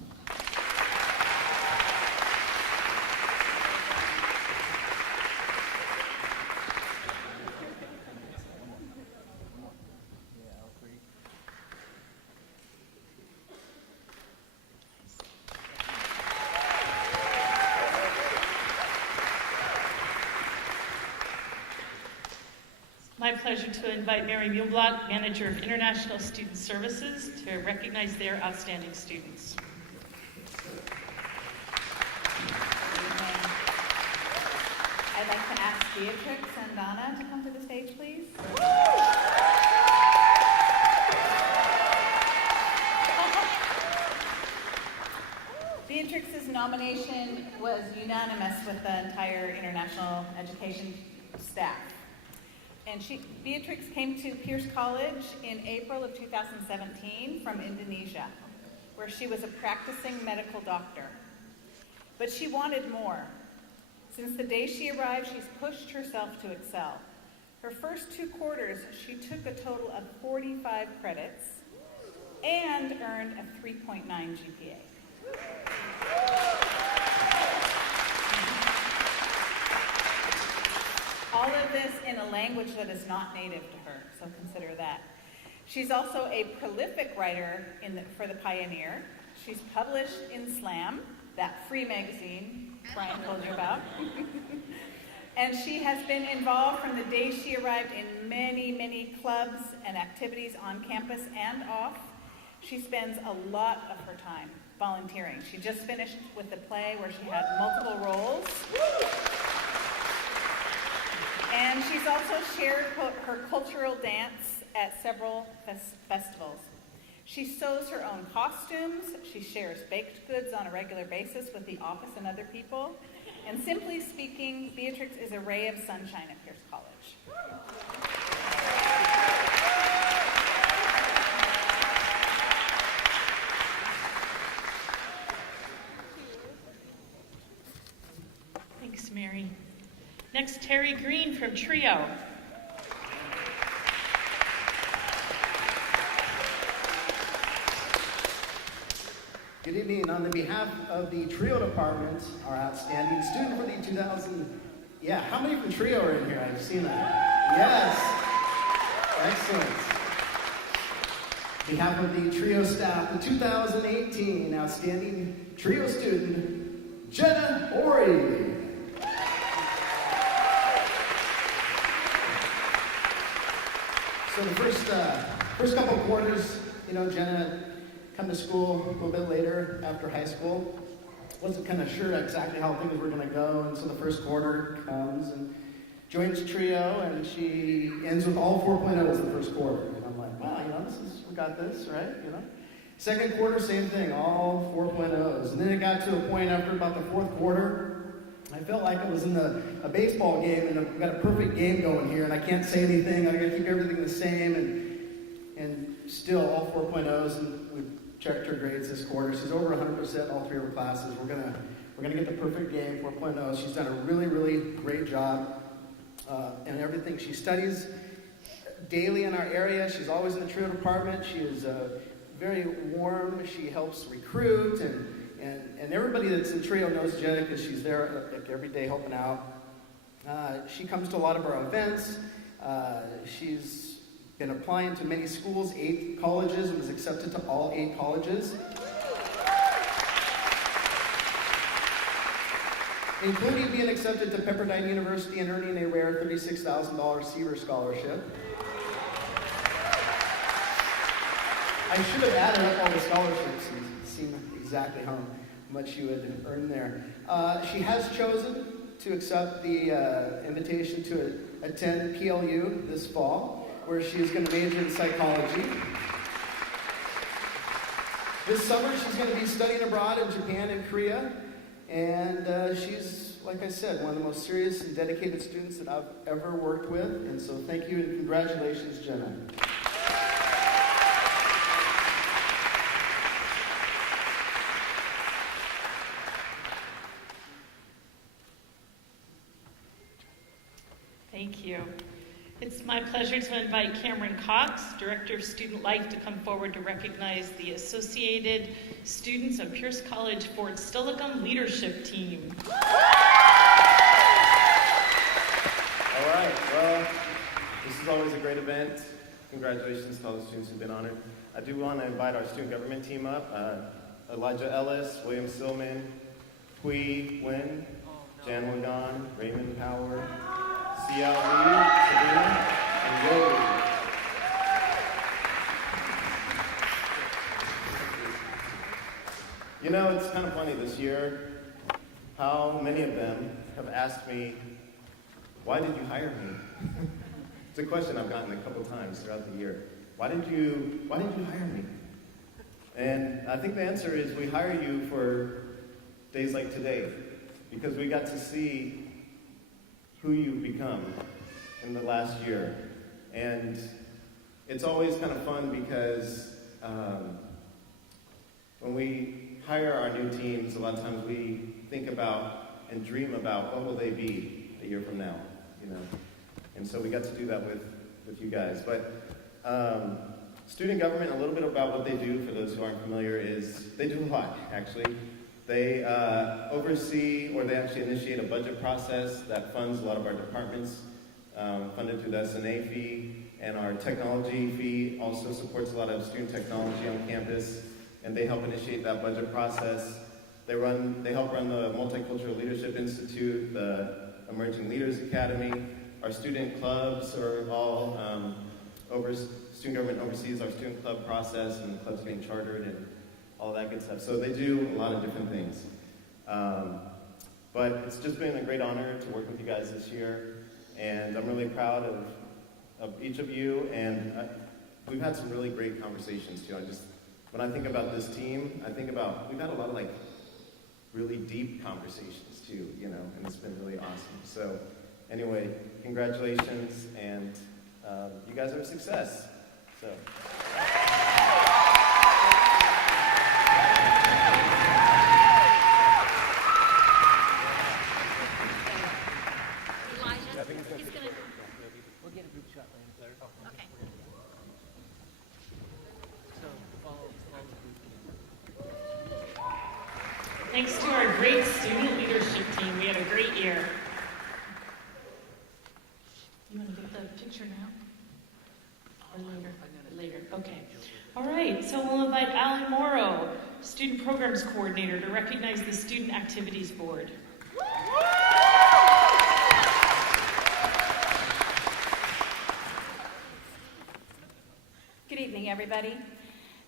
My pleasure to invite Mary Muleblock, Manager of International Student Services, to recognize their outstanding students. to ask Beatrix and Donna to come to the stage, please. Beatrix's nomination was unanimous with the entire international education staff. And Beatrix came to Pierce College in April of 2017 from Indonesia, where she was a practicing medical doctor. But she wanted more. Since the day she arrived, she's pushed herself to excel. Her first 2 quarters, she took a total of 45 credits and earned a 3.9 GPA. All of this in a language that is not native to her, so consider that. She's also a prolific writer for The Pioneer. She's published in Slam, that free magazine Brian told you about. And she has been involved from the day she arrived in many, many clubs and activities on campus and off. She spends a lot of her time volunteering. She just finished with a play where she had multiple roles. And she's also shared her cultural dance at several festivals. She sews her own costumes. She shares baked goods on a regular basis with the office and other people. And simply speaking, Beatrix is a ray of sunshine at Pierce College. Thanks, Mary. Next, Terry Green from Trio. Good evening. On the behalf of the Trio Department, our outstanding student for the 2000... Yeah, how many from Trio are in here? I've seen that. Yes. Excellent. On behalf of the Trio staff, the 2018 outstanding Trio student, Jenna Ori. So the first couple of quarters, Jenna come to school a little bit later after high school. Wasn't kind of sure exactly how things were going to go, and so the first quarter comes and joins Trio, and she ends with all 4.0s in the first quarter. And I'm like, wow, we got this, right? Second quarter, same thing, all 4.0s. And then it got to a point after about the fourth quarter, I felt like I was in a baseball game, and I've got a perfect game going here, and I can't say anything. I got to keep everything the same, and still all 4.0s, and we checked her grades this quarter. She's over 100% in all 3 of her classes. We're gonna get the perfect game, 4.0. She's done a really, really great job in everything. She studies daily in our area. She's always in the Trio department. She is very warm. She helps recruit, and everybody that's in Trio knows Jenna because she's there every day helping out. She comes to a lot of our events. She's been applying to many schools, 8 colleges, and was accepted to all 8 colleges, including being accepted to Pepperdine University and earning a rare $36,000 Seaver Scholarship. I should have added up all the scholarships and seen exactly how much you would earn there. She has chosen to accept the invitation to attend PLU this fall, where she is going to major in psychology. This summer, she's going to be studying abroad in Japan and Korea, and she's, like I said, one of the most serious and dedicated students that I've ever worked with, and so thank you and congratulations, Jenna. Thank you. It's my pleasure to invite Cameron Cox, Director of Student Life, to come forward to recognize the Associated Students of Pierce College Fort Steilacoom Leadership Team. All right, well, this is always a great event. Congratulations to all the students who've been honored. I do want to invite our student government team up. Elijah Ellis, William Silman, Hui Nguyen, Jan Wagan, Raymond Power, Sia Lee, Sabrina, and Yogi. It's kind of funny this year how many of them have asked me why did you hire me? It's a question I've gotten a couple times throughout the year. Why did you hire me? And I think the answer is we hire you for days like today, because we got to see who you've become in the last year. And it's always kind of fun because when we hire our new teams, a lot of times we think about and dream about what will they be a year from now, you know. And so we got to do that with you guys. But student government, a little bit about what they do, for those who aren't familiar, is they do a lot, actually. They oversee, or they actually initiate a budget process that funds a lot of our departments, funded through the SNA fee, and our technology fee also supports a lot of student technology on campus, and they help initiate that budget process. They help run the Multicultural Leadership Institute, the Emerging Leaders Academy. Our student clubs are all student government oversees our student club process and clubs being chartered and all that good stuff. So they do a lot of different things. But it's just been a great honor to work with you guys this year, and I'm really proud of each of you, and we've had some really great conversations too. When I think about this team, we've had a lot of really deep conversations too, you know, and it's been really awesome. So anyway, congratulations, and you guys are a success. So. We'll get a group shot later. Okay. So follow the group. Thanks to our great student leadership team, we had a great year. You want to get the picture now? Or later? Later, okay. All right, so we'll invite Allie Morrow, Student Programs Coordinator, to recognize the Student Activities Board. Good evening, everybody.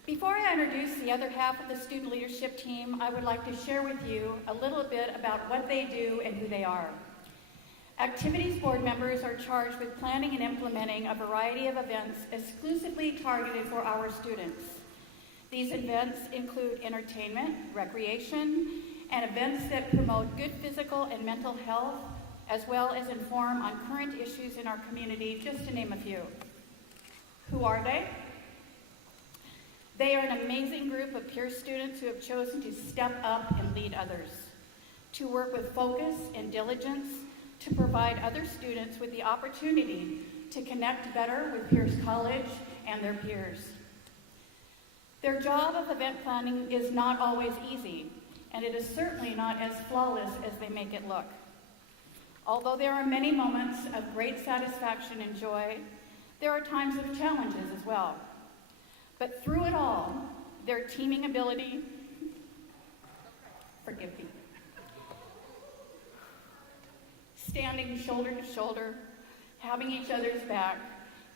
Before I introduce the other half of the student leadership team, I would like to share with you a little bit about what they do and who they are. Activities board members are charged with planning and implementing a variety of events exclusively targeted for our students. These events include entertainment, recreation, and events that promote good physical and mental health, as well as inform on current issues in our community, just to name a few. Who are they? They are an amazing group of peer students who have chosen to step up and lead others, to work with focus and diligence, to provide other students with the opportunity to connect better with Pierce College and their peers. Their job of event planning is not always easy, and it is certainly not as flawless as they make it look. Although there are many moments of great satisfaction and joy, there are times of challenges as well. But through it all, their teaming ability, forgive me, standing shoulder to shoulder, having each other's back,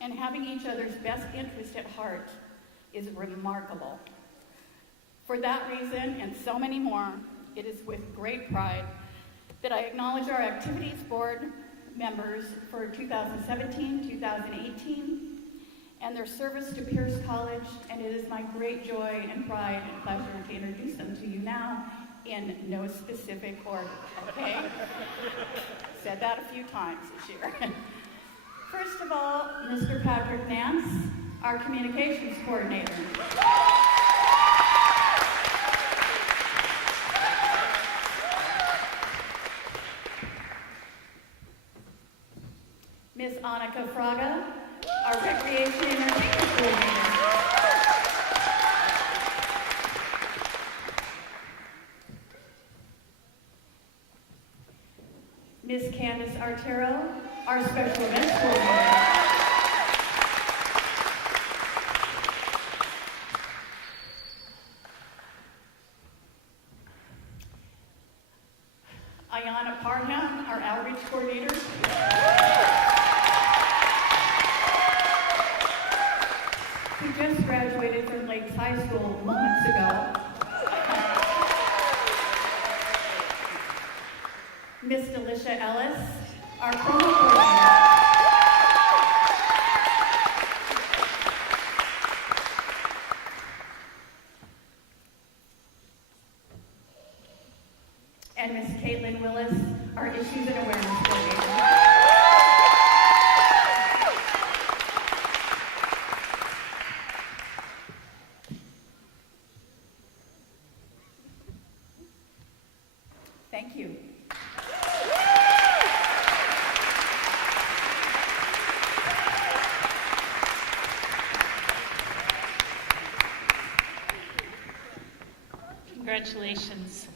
and having each other's best interest at heart is remarkable. For that reason, and so many more, it is with great pride that I acknowledge our Activities Board members for 2017, 2018, and their service to Pierce College, and it is my great joy and pride and pleasure to introduce them to you now in no specific order, okay? Said that a few times this year. First of all, Mr. Patrick Nance, our communications coordinator. Miss Annika Fraga, our recreation and entertainment coordinator. Miss Candace Artero, our special events coordinator. Ayana Parham, our outreach coordinator. Who just graduated from Lakes High School moments ago. Miss Delisha Ellis, our promo coordinator. Congratulations.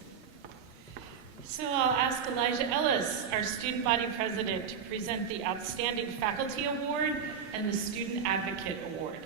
So I'll ask Elijah Ellis, our student body president, to present the Outstanding Faculty Award and the Student Advocate Award.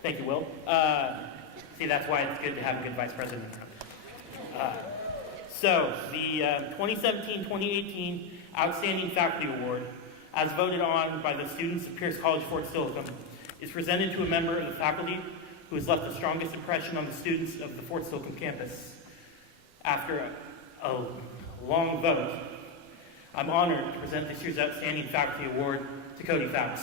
Thank you, Will. See, that's why it's good to have a good vice president. So, the 2017-2018 Outstanding Faculty Award, as voted on by the students of Pierce College, Fort Steilacoom, is presented to a member of the faculty who has left the strongest impression on the students of the Fort Steilacoom campus. After a long vote, I'm honored to present this year's Outstanding Faculty Award to Cody Fouts.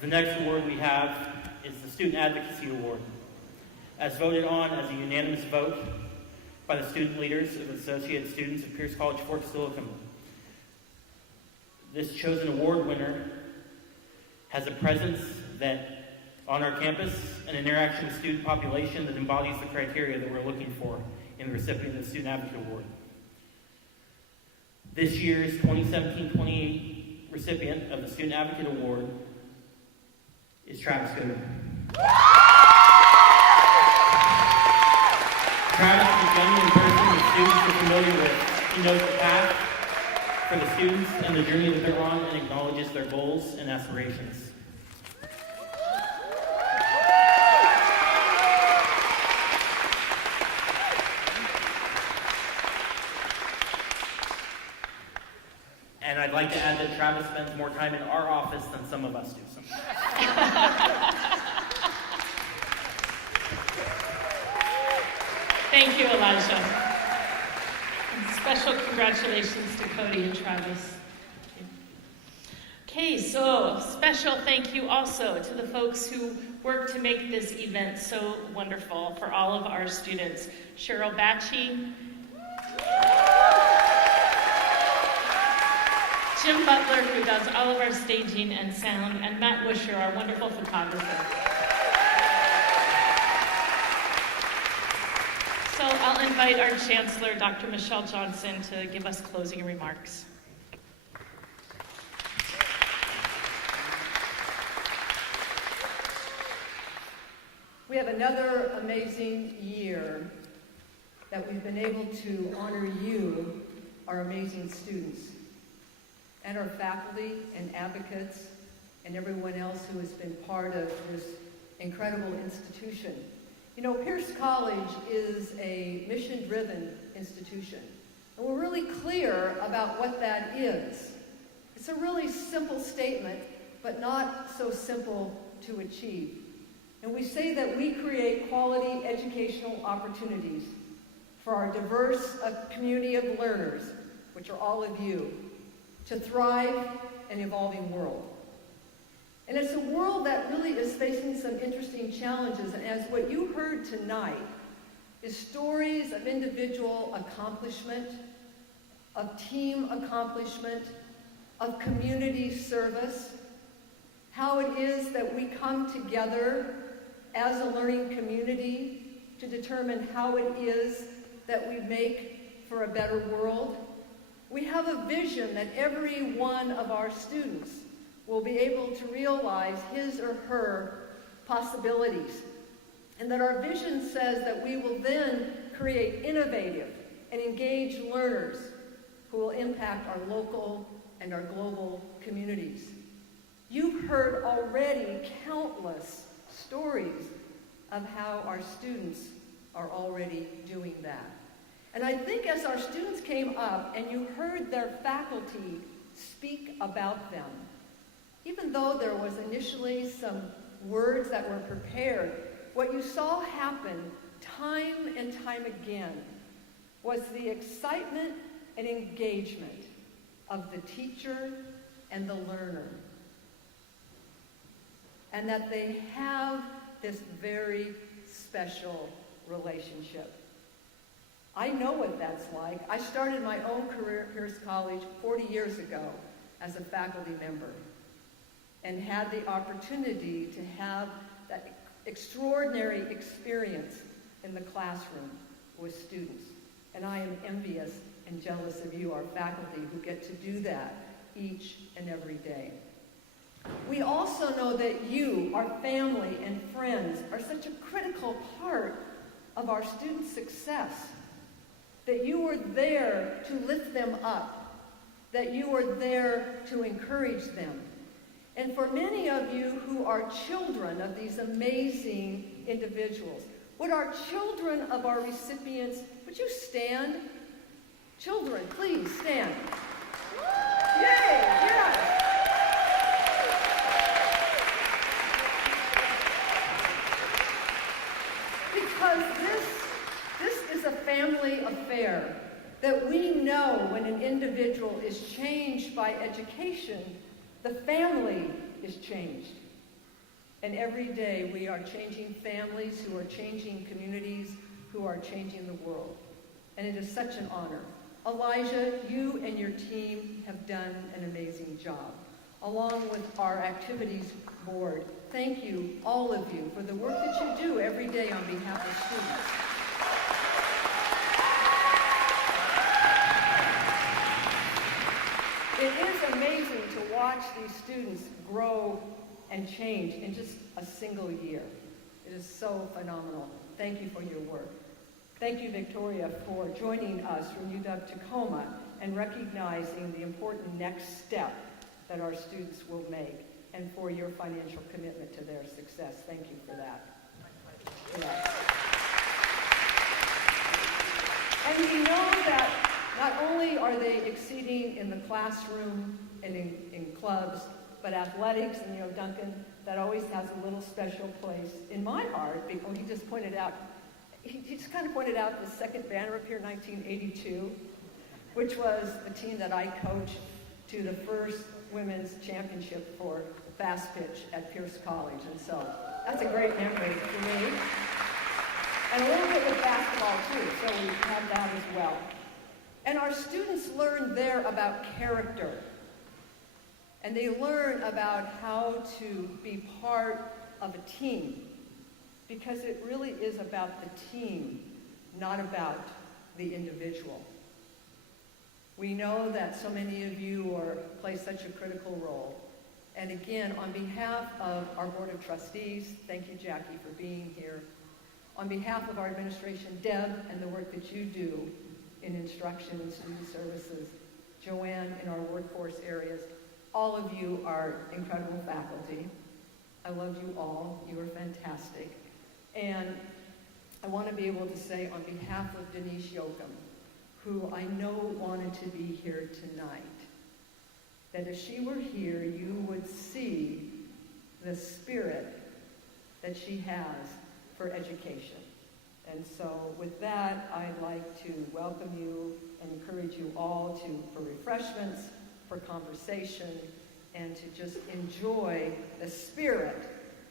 The next award we have is the Student Advocacy Award, as voted on as a unanimous vote by the student leaders of Associated Students of Pierce College, Fort Steilacoom. This chosen award winner has a presence that on our campus and an interaction with student population that embodies the criteria that we're looking for in the recipient of the Student Advocate Award. This year's 2017-28 recipient of the Student Advocate Award is Travis Gooder. Travis is a genuine person that students are familiar with. He knows the path for the students and the journey that they're on and acknowledges their goals and aspirations. And I'd like to add that Travis spends more time in our office than some of us do sometimes. Thank you, Elijah. And special congratulations to Cody and Travis. Okay, so special thank you also to the folks who worked to make this event so wonderful for all of our students. Cheryl Batchy, Jim Butler, who does all of our staging and sound, and Matt Wisher, our wonderful photographer. So I'll invite our Chancellor, Dr. Michelle Johnson, to give us closing remarks. We have another amazing year that we've been able to honor you, our amazing students, and our faculty and advocates, and everyone else who has been part of this incredible institution. You know, Pierce College is a mission-driven institution, and we're really clear about what that is. It's a really simple statement, but not so simple to achieve. And we say that we create quality educational opportunities for our diverse community of learners, which are all of you, to thrive in an evolving world. And it's a world that really is facing some interesting challenges. And as what you heard tonight is stories of individual accomplishment, of team accomplishment, of community service, how it is that we come together as a learning community to determine how it is that we make for a better world. We have a vision that every one of our students will be able to realize his or her possibilities. And that our vision says that we will then create innovative and engaged learners who will impact our local and our global communities. You've heard already countless stories of how our students are already doing that. And I think as our students came up and you heard their faculty speak about them, even though there was initially some words that were prepared, what you saw happen time and time again was the excitement and engagement of the teacher and the learner. And that they have this very special relationship. I know what that's like. I started my own career at Pierce College 40 years ago as a faculty member and had the opportunity to have that extraordinary experience in the classroom with students. And I am envious and jealous of you, our faculty, who get to do that each and every day. We also know that you, our family and friends, are such a critical part of our students' success, that you are there to lift them up, that you are there to encourage them. And for many of you who are children of these amazing individuals, would our children of our recipients, would you stand? Children, please stand. Yay! Yes! Because this is a family affair, that we know when an individual is changed by education, the family is changed. And every day we are changing families who are changing communities, who are changing the world. And it is such an honor. Elijah, you and your team have done an amazing job, along with our activities board. Thank you, all of you, for the work that you do every day on behalf of students. It is amazing to watch these students grow and change in just a single year. It is so phenomenal. Thank you for your work. Thank you, Victoria, for joining us from UW-Tacoma and recognizing the important next step that our students will make, and for your financial commitment to their success. Thank you for that. Yes. And we know that not only are they exceeding in the classroom and in clubs, but athletics, and Duncan, that always has a little special place in my heart, because he just pointed out, he just kind of pointed out the second banner up here, 1982, which was the team that I coached to the first women's championship for fast pitch at Pierce College. And so that's a great memory for me. And a little bit with basketball too, so we have that as well. And our students learn there about character. And they learn about how to be part of a team, because it really is about the team, not about the individual. We know that so many of you play such a critical role. And again, on behalf of our Board of Trustees, thank you, Jackie, for being here. On behalf of our administration, Deb, and the work that you do in instruction and student services, Joanne in our workforce areas, all of you are incredible faculty. I love you all. You are fantastic. And I want to be able to say on behalf of Denise Yoakum, who I know wanted to be here tonight, that if she were here, you would see the spirit that she has for education. And so with that, I'd like to welcome you and encourage you all for refreshments, for conversation, and to just enjoy the spirit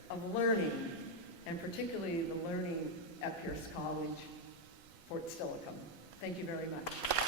of learning, and particularly the learning at Pierce College, Fort Steilacoom. Thank you very much.